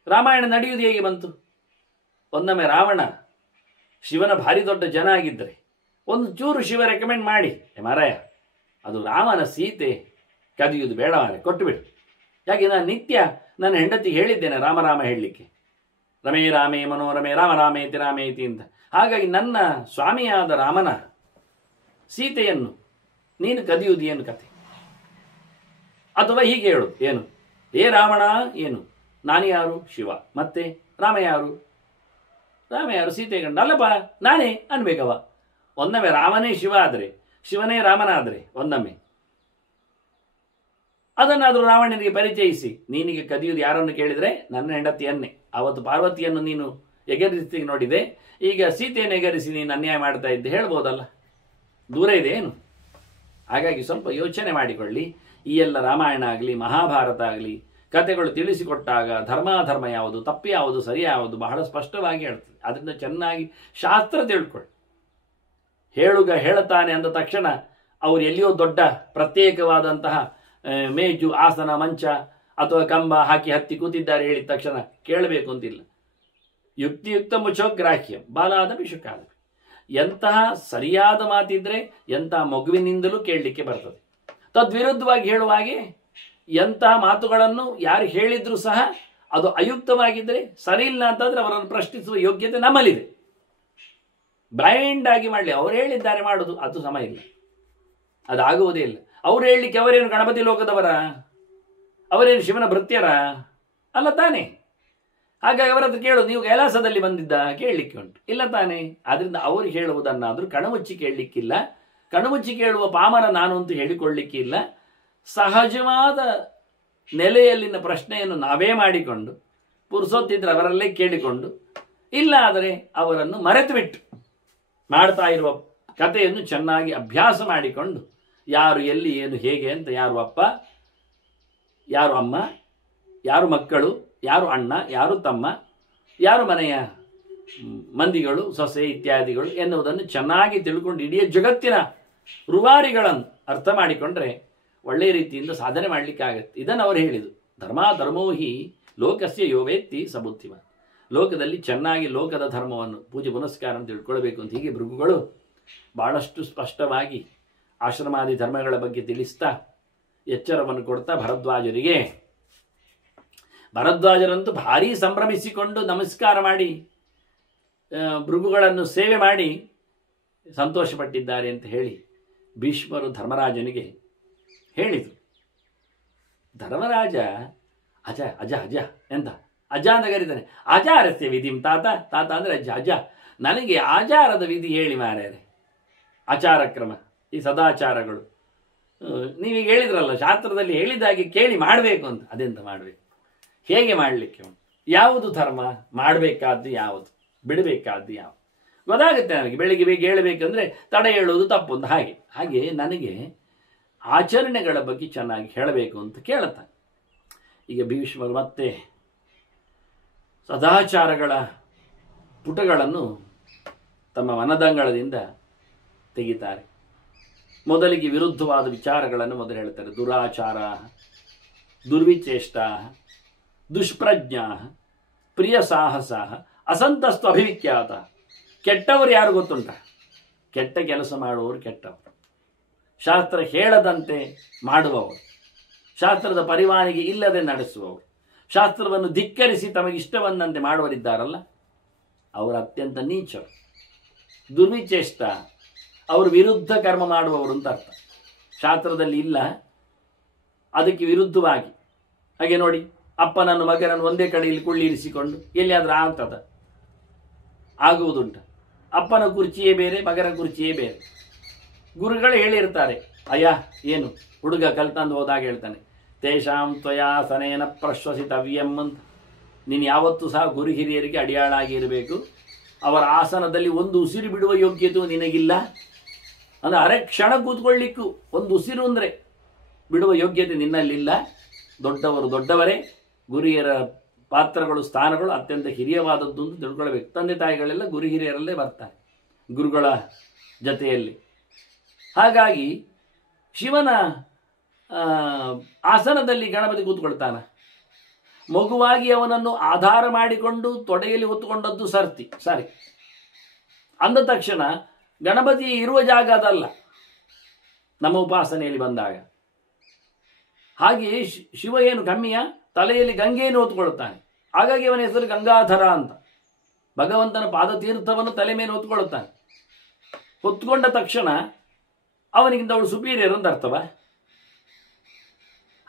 ರಾಮಾಯಣ ನಡೆಯುವುದು ಹೇಗೆ ಬಂತು? ಒಂದೊಮ್ಮೆ ರಾವಣ ಶಿವನ ಭಾರಿ ದೊಡ್ಡ ಜನ ಆಗಿದ್ದರೆ ಒಂದು ಚೂರು ಶಿವ ರೆಕಮೆಂಡ್ ಮಾಡಿ, ಮಾರಾಯ ಅದು ರಾಮನ ಸೀತೆ, ಕದಿಯುವುದು ಬೇಡ ಮಾರೆ, ಕೊಟ್ಟು ಬಿಡು. ಯಾಕೆ ನಾನು ನಿತ್ಯ ನನ್ನ ಹೆಂಡತಿಗೆ ಹೇಳಿದ್ದೇನೆ ರಾಮ ಹೇಳಲಿಕ್ಕೆ, ರಮೇ ರಾಮೇ ಮನೋರಮೆ ರಾಮ ರಾಮೇತಿ ರಾಮೇತಿ ಅಂತ. ಹಾಗಾಗಿ ನನ್ನ ಸ್ವಾಮಿಯಾದ ರಾಮನ ಸೀತೆಯನ್ನು ನೀನು ಕದಿಯುವುದು ಏನು ಕತೆ? ಅಥವಾ ಹೀಗೆ ಹೇಳು, ಏನು ಏ ರಾವಣ, ಏನು ನಾನು ಯಾರು? ಶಿವ. ಮತ್ತೆ ರಾಮ ಯಾರು? ರಾಮ ಯಾರು? ಸೀತೆ ಗಂಡ ಅಲ್ಲಪ್ಪ, ನಾನೇ ಅನ್ಬೇಕವ. ಒಂದೊಮ್ಮೆ ರಾಮನೇ ಶಿವ ಆದರೆ, ಶಿವನೇ ರಾಮನಾದರೆ ಒಂದೊಮ್ಮೆ ಅದನ್ನಾದರೂ ರಾವಣನಿಗೆ ಪರಿಚಯಿಸಿ, ನೀನಿಗೆ ಕದಿಯುವುದು ಯಾರನ್ನು ಕೇಳಿದರೆ ನನ್ನ ಹೆಂಡತಿಯನ್ನೇ. ಅವತ್ತು ಪಾರ್ವತಿಯನ್ನು ನೀನು ಎಗರಿಸಿ ನೋಡಿದೆ, ಈಗ ಸೀತೆಯನ್ನು ಎಗರಿಸಿ ನೀನು ಅನ್ಯಾಯ ಮಾಡ್ತಾ ಇದ್ದೆ ಹೇಳ್ಬೋದಲ್ಲ, ದೂರ ಇದೆ ಏನು? ಹಾಗಾಗಿ ಸ್ವಲ್ಪ ಯೋಚನೆ ಮಾಡಿಕೊಳ್ಳಿ. ಈ ಎಲ್ಲ ರಾಮಾಯಣ ಆಗಲಿ ಮಹಾಭಾರತ ಆಗಲಿ ಕಥೆಗಳು ತಿಳಿಸಿಕೊಟ್ಟಾಗ ಧರ್ಮಾಧರ್ಮ ಯಾವುದು, ತಪ್ಪು ಯಾವುದು, ಸರಿ ಯಾವುದು ಬಹಳ ಸ್ಪಷ್ಟವಾಗಿ ಹೇಳ್ತದೆ. ಅದರಿಂದ ಚೆನ್ನಾಗಿ ಶಾಸ್ತ್ರ ತಿಳ್ಕೊಳ್ಳಿ. ಹೇಳುಗ ಹೇಳುತ್ತಾನೆ ಅಂದ ತಕ್ಷಣ ಅವರು ಎಲ್ಲಿಯೋ ದೊಡ್ಡ ಪ್ರತ್ಯೇಕವಾದಂತಹ ಮೇಜು, ಆಸನ, ಮಂಚ ಅಥವಾ ಕಂಬ ಹಾಕಿ ಹತ್ತಿ ಕೂತಿದ್ದಾರೆ ಹೇಳಿದ ತಕ್ಷಣ ಕೇಳಬೇಕು ಅಂತಿಲ್ಲ. ಯುಕ್ತಿಯುಕ್ತ ಮುಚೋಗ್ರಾಹ್ಯ ಬಾಲಾದ ಪಿಶುಕಾದ. ಎಂತಹ ಸರಿಯಾದ ಮಾತಿದ್ರೆ ಎಂತಹ ಮಗುವಿನಿಂದಲೂ ಕೇಳಲಿಕ್ಕೆ ಬರ್ತದೆ. ತದ್ವಿರುದ್ಧವಾಗಿ ಹೇಳುವಾಗೆ ಎಂತಹ ಮಾತುಗಳನ್ನು ಯಾರು ಹೇಳಿದ್ರು ಸಹ ಅದು ಅಯುಕ್ತವಾಗಿದ್ದರೆ ಸರಿ ಇಲ್ಲ ಅಂತಂದ್ರೆ ಅವರನ್ನು ಪ್ರಶ್ನಿಸುವ ಯೋಗ್ಯತೆ ನಮ್ಮಲ್ಲಿದೆ. ಬ್ಲೈಂಡ್ ಆಗಿ ಮಾಡಲಿ, ಅವ್ರು ಹೇಳಿದ್ದಾರೆ ಮಾಡೋದು ಅದು ಸಮ ಇಲ್ಲ, ಅದಾಗುವುದೇ ಇಲ್ಲ. ಅವ್ರು ಹೇಳಲಿಕ್ಕೆ ಅವರೇನು ಗಣಪತಿ ಲೋಕದವರ, ಅವರೇನು ಶಿವನ ಭೃತ್ಯರ ಅಲ್ಲ ತಾನೇ? ಹಾಗಾಗಿ ಅವರದ್ದು ಕೇಳು, ನೀವು ಕೈಲಾಸದಲ್ಲಿ ಬಂದಿದ್ದ ಕೇಳಲಿಕ್ಕೆ ಉಂಟು ಇಲ್ಲ ತಾನೇ? ಆದ್ರಿಂದ ಅವರು ಹೇಳುವುದನ್ನಾದರೂ ಕಣಮುಚ್ಚಿ ಕೇಳಲಿಕ್ಕಿಲ್ಲ. ಕಣಮುಚ್ಚಿ ಕೇಳುವ ಪಾಮರ ನಾನು ಅಂತೂ ಹೇಳಿಕೊಳ್ಳಿಕ್ಕಿಲ್ಲ. ಸಹಜವಾದ ನೆಲೆಯಲ್ಲಿನ ಪ್ರಶ್ನೆಯನ್ನು ನಾವೇ ಮಾಡಿಕೊಂಡು ಪುರುಸೊತ್ತಿದ್ರೆ ಅವರಲ್ಲೇ ಕೇಳಿಕೊಂಡು, ಇಲ್ಲ ಆದರೆ ಅವರನ್ನು ಮರೆತು ಬಿಟ್ಟು ಮಾಡ್ತಾ ಇರುವ ಕಥೆಯನ್ನು ಚೆನ್ನಾಗಿ ಅಭ್ಯಾಸ ಮಾಡಿಕೊಂಡು ಯಾರು ಎಲ್ಲಿ ಏನು ಹೇಗೆ ಅಂತ, ಯಾರು ಅಪ್ಪ ಯಾರು ಅಮ್ಮ, ಯಾರು ಮಕ್ಕಳು, ಯಾರು ಅಣ್ಣ, ಯಾರು ತಮ್ಮ, ಯಾರು ಮನೆಯ ಮಂದಿಗಳು, ಸೊಸೆ ಇತ್ಯಾದಿಗಳು ಎನ್ನುವುದನ್ನು ಚೆನ್ನಾಗಿ ತಿಳ್ಕೊಂಡು ಇಡೀ ಜಗತ್ತಿನ ರೂವಾರಿಗಳನ್ನು ಅರ್ಥ ಮಾಡಿಕೊಂಡ್ರೆ ಒಳ್ಳೆಯ ರೀತಿಯಿಂದ ಸಾಧನೆ ಮಾಡಲಿಕ್ಕಾಗತ್ತೆ. ಇದನ್ನು ಅವರು ಹೇಳಿದರು. ಧರ್ಮೋಹಿ ಲೋಕಸ್ಯ ಯೋವೇತ್ತಿ ಸಬುದ್ಧಿಮ. ಲೋಕದಲ್ಲಿ ಚೆನ್ನಾಗಿ ಲೋಕದ ಧರ್ಮವನ್ನು ಪೂಜೆ ಪುನಸ್ಕಾರ ಅಂತ ತಿಳ್ಕೊಳ್ಬೇಕು ಅಂತ ಹೀಗೆ ಭೃಗುಗಳು ಬಹಳಷ್ಟು ಸ್ಪಷ್ಟವಾಗಿ ಆಶ್ರಮಾದಿ ಧರ್ಮಗಳ ಬಗ್ಗೆ ತಿಳಿಸ್ತಾ ಎಚ್ಚರವನ್ನು ಕೊಡ್ತಾ ಭರದ್ವಾಜರಂತೂ ಭಾರೀ ಸಂಭ್ರಮಿಸಿಕೊಂಡು ನಮಸ್ಕಾರ ಮಾಡಿ ಭೃಗುಗಳನ್ನು ಸೇವೆ ಮಾಡಿ ಸಂತೋಷಪಟ್ಟಿದ್ದಾರೆ ಅಂತ ಹೇಳಿ ಭೀಷ್ಮರು ಧರ್ಮರಾಜನಿಗೆ ಹೇಳಿದರು. ಧರ್ಮರಾಜ ಅಜ ಅಜ ಅಜ ಎಂತ ಅಜ ಅಂತ ಕರೀತಾನೆ. ಆಚಾರಸ್ಯ ವಿಧಿಂ ತಾತ, ತಾತ ಅಂದರೆ ಅಜ್ಜ, ಅಜ್ಜ ನನಗೆ ಆಚಾರದ ವಿಧಿ ಹೇಳಿ ಮಾರ್ಯಾರೆ. ಆಚಾರ ಕ್ರಮ, ಈ ಸದಾಚಾರಗಳು ನೀವೀಗ ಹೇಳಿದ್ರಲ್ಲ, ಶಾಸ್ತ್ರದಲ್ಲಿ ಹೇಳಿದಾಗೆ ಕೇಳಿ ಮಾಡಬೇಕು ಅಂತ. ಅದೆಂತ ಮಾಡಬೇಕು, ಹೇಗೆ ಮಾಡಲಿಕ್ಕೆ ಉಂಟು, ಯಾವುದು ಧರ್ಮ, ಮಾಡಬೇಕಾದ್ದು ಯಾವುದು, ಬಿಡಬೇಕಾದ್ದು ಯಾವುದು ಗೊತ್ತಾಗುತ್ತೆ ನನಗೆ. ಬೆಳಿಗ್ಗೆ ಬೇಗ ಹೇಳಬೇಕಂದ್ರೆ ತಡ ಹೇಳುವುದು ತಪ್ಪು ಅಂತ. ಹಾಗೆ ನನಗೆ ಆಚರಣೆಗಳ ಬಗ್ಗೆ ಚೆನ್ನಾಗಿ ಹೇಳಬೇಕು ಅಂತ ಕೇಳುತ್ತಾನೆ. ಈಗ ಭೀಷ್ಮರು ಮತ್ತೆ ಸದಾಚಾರಗಳ ಪುಟಗಳನ್ನು ತಮ್ಮ ಮನದಂಗಳದಿಂದ ತೆಗಿತಾರೆ. ಮೊದಲಿಗೆ ವಿರುದ್ಧವಾದ ವಿಚಾರಗಳನ್ನು ಮೊದಲು ಹೇಳ್ತಾರೆ. ದುರಾಚಾರ, ದುರ್ವಿಚೇಷ್ಟಾ, ದುಷ್ಪ್ರಜ್ಞಾ, ಪ್ರಿಯ ಸಾಹಸ, ಅಸಂತಸ್ತು ಅಭಿವಿಖ್ಯಾತ. ಕೆಟ್ಟವರು ಯಾರು ಗೊತ್ತುಂಟ? ಕೆಟ್ಟ ಕೆಲಸ ಮಾಡುವವರು ಕೆಟ್ಟವರು, ಶಾಸ್ತ್ರ ಹೇಳದಂತೆ ಮಾಡುವವರು, ಶಾಸ್ತ್ರದ ಪರಿವಾನಿಗೆ ಇಲ್ಲದೆ ನಡೆಸುವವರು, ಶಾಸ್ತ್ರವನ್ನು ಧಿಕ್ಕರಿಸಿ ತಮಗಿಷ್ಟವನ್ನಂತೆ ಮಾಡುವರಿದ್ದಾರಲ್ಲ ಅವರು ಅತ್ಯಂತ ನೀಚರು. ದುರ್ವಿಚೇಷ್ಟ, ಅವರು ವಿರುದ್ಧ ಕರ್ಮ ಮಾಡುವವರು ಅಂತ ಅರ್ಥ. ಶಾಸ್ತ್ರದಲ್ಲಿ ಇಲ್ಲ, ಅದಕ್ಕೆ ವಿರುದ್ಧವಾಗಿ. ಹಾಗೆ ನೋಡಿ, ಅಪ್ಪನನ್ನು ಮಗನನ್ನು ಒಂದೇ ಕಡೆಯಲ್ಲಿ ಕುಳ್ಳಿರಿಸಿಕೊಂಡು ಎಲ್ಲಿಯಾದರೂ ಆಗ್ತದ? ಆಗುವುದುಂಟ. ಅಪ್ಪನ ಕುರ್ಚಿಯೇ ಬೇರೆ, ಮಗನ ಕುರ್ಚಿಯೇ ಬೇರೆ. ಗುರುಗಳು ಹೇಳಿರ್ತಾರೆ, ಅಯ್ಯ ಏನು ಹುಡುಗ ಕಲ್ತಂದು ಹೋದಾಗ ಹೇಳ್ತಾನೆ, ತೇಷಾಂ ತ್ವಯಾಸನೇನ ಪ್ರಶ್ವಸಿತವ್ಯಂ ಅಂತ. ನೀನು ಯಾವತ್ತೂ ಸಹ ಗುರು ಹಿರಿಯರಿಗೆ ಅಡಿಯಾಳಾಗಿ ಇರಬೇಕು. ಅವರ ಆಸನದಲ್ಲಿ ಒಂದು ಉಸಿರು ಬಿಡುವ ಯೋಗ್ಯತೆ ನಿನಗಿಲ್ಲ. ಅಂದರೆ ಅರೆ ಕ್ಷಣ ಕೂತ್ಕೊಳ್ಳಿಕ್ಕೂ ಒಂದು ಉಸಿರು ಅಂದರೆ ಬಿಡುವ ಯೋಗ್ಯತೆ ನಿನ್ನಲ್ಲಿಲ್ಲ. ದೊಡ್ಡವರು ದೊಡ್ಡವರೇ, ಗುರಿಯರ ಪಾತ್ರಗಳು, ಸ್ಥಾನಗಳು ಅತ್ಯಂತ ಹಿರಿಯವಾದದ್ದು ಅಂತ ತಿಳ್ಕೊಳ್ಬೇಕು. ತಂದೆ ತಾಯಿಗಳೆಲ್ಲ ಗುರು ಹಿರಿಯರಲ್ಲೇ ಬರ್ತಾರೆ, ಗುರುಗಳ ಜೊತೆಯಲ್ಲಿ. ಹಾಗಾಗಿ ಶಿವನ ಆಸನದಲ್ಲಿ ಗಣಪತಿ ಕೂತ್ಕೊಳ್ತಾನ. ಮಗುವಾಗಿ ಅವನನ್ನು ಆಧಾರ ಮಾಡಿಕೊಂಡು ತೊಡೆಯಲ್ಲಿ ಹೊತ್ತುಕೊಂಡದ್ದು ಸರಿ ಅಂದ ತಕ್ಷಣ ಗಣಪತಿ ಇರುವ ಜಾಗ ಅದಲ್ಲ ನಮ್ಮ ಉಪಾಸನೆಯಲ್ಲಿ ಬಂದಾಗ. ಹಾಗೆಯೇ ಶಿವ ಏನು ಕಮ್ಮಿಯ, ತಲೆಯಲ್ಲಿ ಗಂಗೆಯನ್ನು ಹೊತ್ತುಕೊಳ್ಳುತ್ತಾನೆ. ಹಾಗಾಗಿ ಅವನ ಹೆಸರು ಗಂಗಾಧರ ಅಂತ. ಭಗವಂತನ ಪಾದತೀರ್ಥವನ್ನು ತಲೆ ಮೇಲೆ ಹೊತ್ತುಕೊಳ್ಳುತ್ತಾನೆ. ಹೊತ್ತುಕೊಂಡ ತಕ್ಷಣ ಅವನಿಗಿಂತ ಅವಳು ಸುಪೀರಿಯರ್ ಅಂತ ಅರ್ಥವ.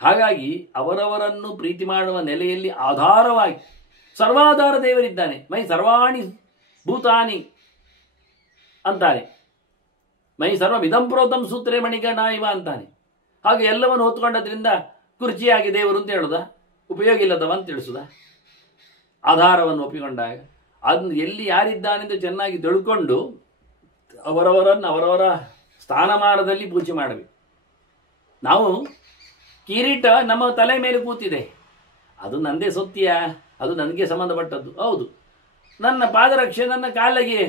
ಹಾಗಾಗಿ ಅವರವರನ್ನು ಪ್ರೀತಿ ಮಾಡುವ ನೆಲೆಯಲ್ಲಿ ಆಧಾರವಾಗಿ ಸರ್ವಾಧಾರ ದೇವರಿದ್ದಾನೆ. ಮೈ ಸರ್ವಾಣಿ ಭೂತಾನಿ ಅಂತಾನೆ. ಮೈ ಸರ್ವ ವಿಧಂಪ್ರೋತಂ ಸೂತ್ರೇ ಮಣಿಗಣ ಇವ ಅಂತಾನೆ. ಹಾಗೆ ಎಲ್ಲವನ್ನು ಹೊತ್ಕೊಂಡದ್ರಿಂದ ಕುರ್ಚಿಯಾಗಿ ದೇವರು ಅಂತ ಹೇಳುದ, ಉಪಯೋಗ ಇಲ್ಲದವ ಅಂತ ತಿಳಿಸುದ. ಆಧಾರವನ್ನು ಒಪ್ಪಿಕೊಂಡಾಗ ಅದನ್ನು ಎಲ್ಲಿ ಯಾರಿದ್ದಾನೆಂದು ಚೆನ್ನಾಗಿ ತಿಳ್ಕೊಂಡು ಅವರವರನ್ನು ಅವರವರ ಸ್ಥಾನಮಾನದಲ್ಲಿ ಪೂಜೆ ಮಾಡಬೇಕು. ನಾವು ಕಿರೀಟ ನಮ್ಮ ತಲೆ ಮೇಲೆ ಕೂತಿದೆ, ಅದು ನನ್ನದೇ ಸೊತ್ತಿಯಾ? ಅದು ನನಗೆ ಸಂಬಂಧಪಟ್ಟದ್ದು. ಹೌದು. ನನ್ನ ಪಾದರಕ್ಷೆ ನನ್ನ ಕಾಲಿಗೆ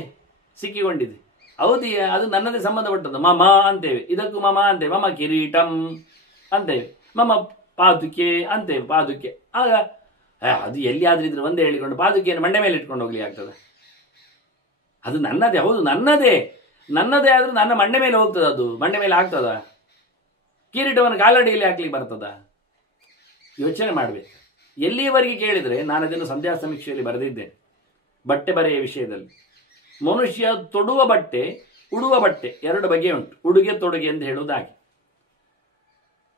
ಸಿಕ್ಕಿಕೊಂಡಿದೆ. ಹೌದಿಯಾ? ಅದು ನನ್ನದೇ ಸಂಬಂಧಪಟ್ಟದ್ದು. ಮಮ ಅಂತೇವೆ, ಇದಕ್ಕೂ ಮಮ ಅಂತೇವೆ. ಮಮ ಕಿರೀಟಂ ಅಂತೇವೆ, ಮಮ ಪಾದುಕೆ ಅಂತೇವೆ. ಪಾದುಕೆ ಆಗ ಅದು ಎಲ್ಲಿಯಾದ್ರೂ ಇದ್ರೆ ಒಂದೇ ಹೇಳಿಕೊಂಡು ಪಾದುಕೆಯನ್ನು ಮಂಡೆ ಮೇಲೆ ಇಟ್ಕೊಂಡು ಹೋಗ್ಲಿ ಆಗ್ತದೆ? ಅದು ನನ್ನದೇ. ಹೌದು, ನನ್ನದೇ. ನನ್ನದೇ ಆದರೂ ನನ್ನ ಮಂಡೆ ಮೇಲೆ ಹೋಗ್ತದ? ಅದು ಮಂಡೆ ಮೇಲೆ ಆಗ್ತದ? ಕಿರೀಟವನ್ನು ಕಾಲಡಿಯಲ್ಲಿ ಹಾಕ್ಲಿಕ್ಕೆ ಬರ್ತದ? ಯೋಚನೆ ಮಾಡಬೇಕು. ಎಲ್ಲಿಯವರೆಗೆ ಕೇಳಿದರೆ, ನಾನು ಅದನ್ನು ಸಂಧ್ಯಾ ಸಮೀಕ್ಷೆಯಲ್ಲಿ ಬರೆದಿದ್ದೇನೆ ಬಟ್ಟೆ ಬರೆಯ ವಿಷಯದಲ್ಲಿ. ಮನುಷ್ಯ ತೊಡುವ ಬಟ್ಟೆ, ಉಡುವ ಬಟ್ಟೆ ಎರಡು ಬಗೆ ಉಂಟು. ಉಡುಗೆ ತೊಡುಗೆ ಎಂದು ಹೇಳುವುದಾಗಿ,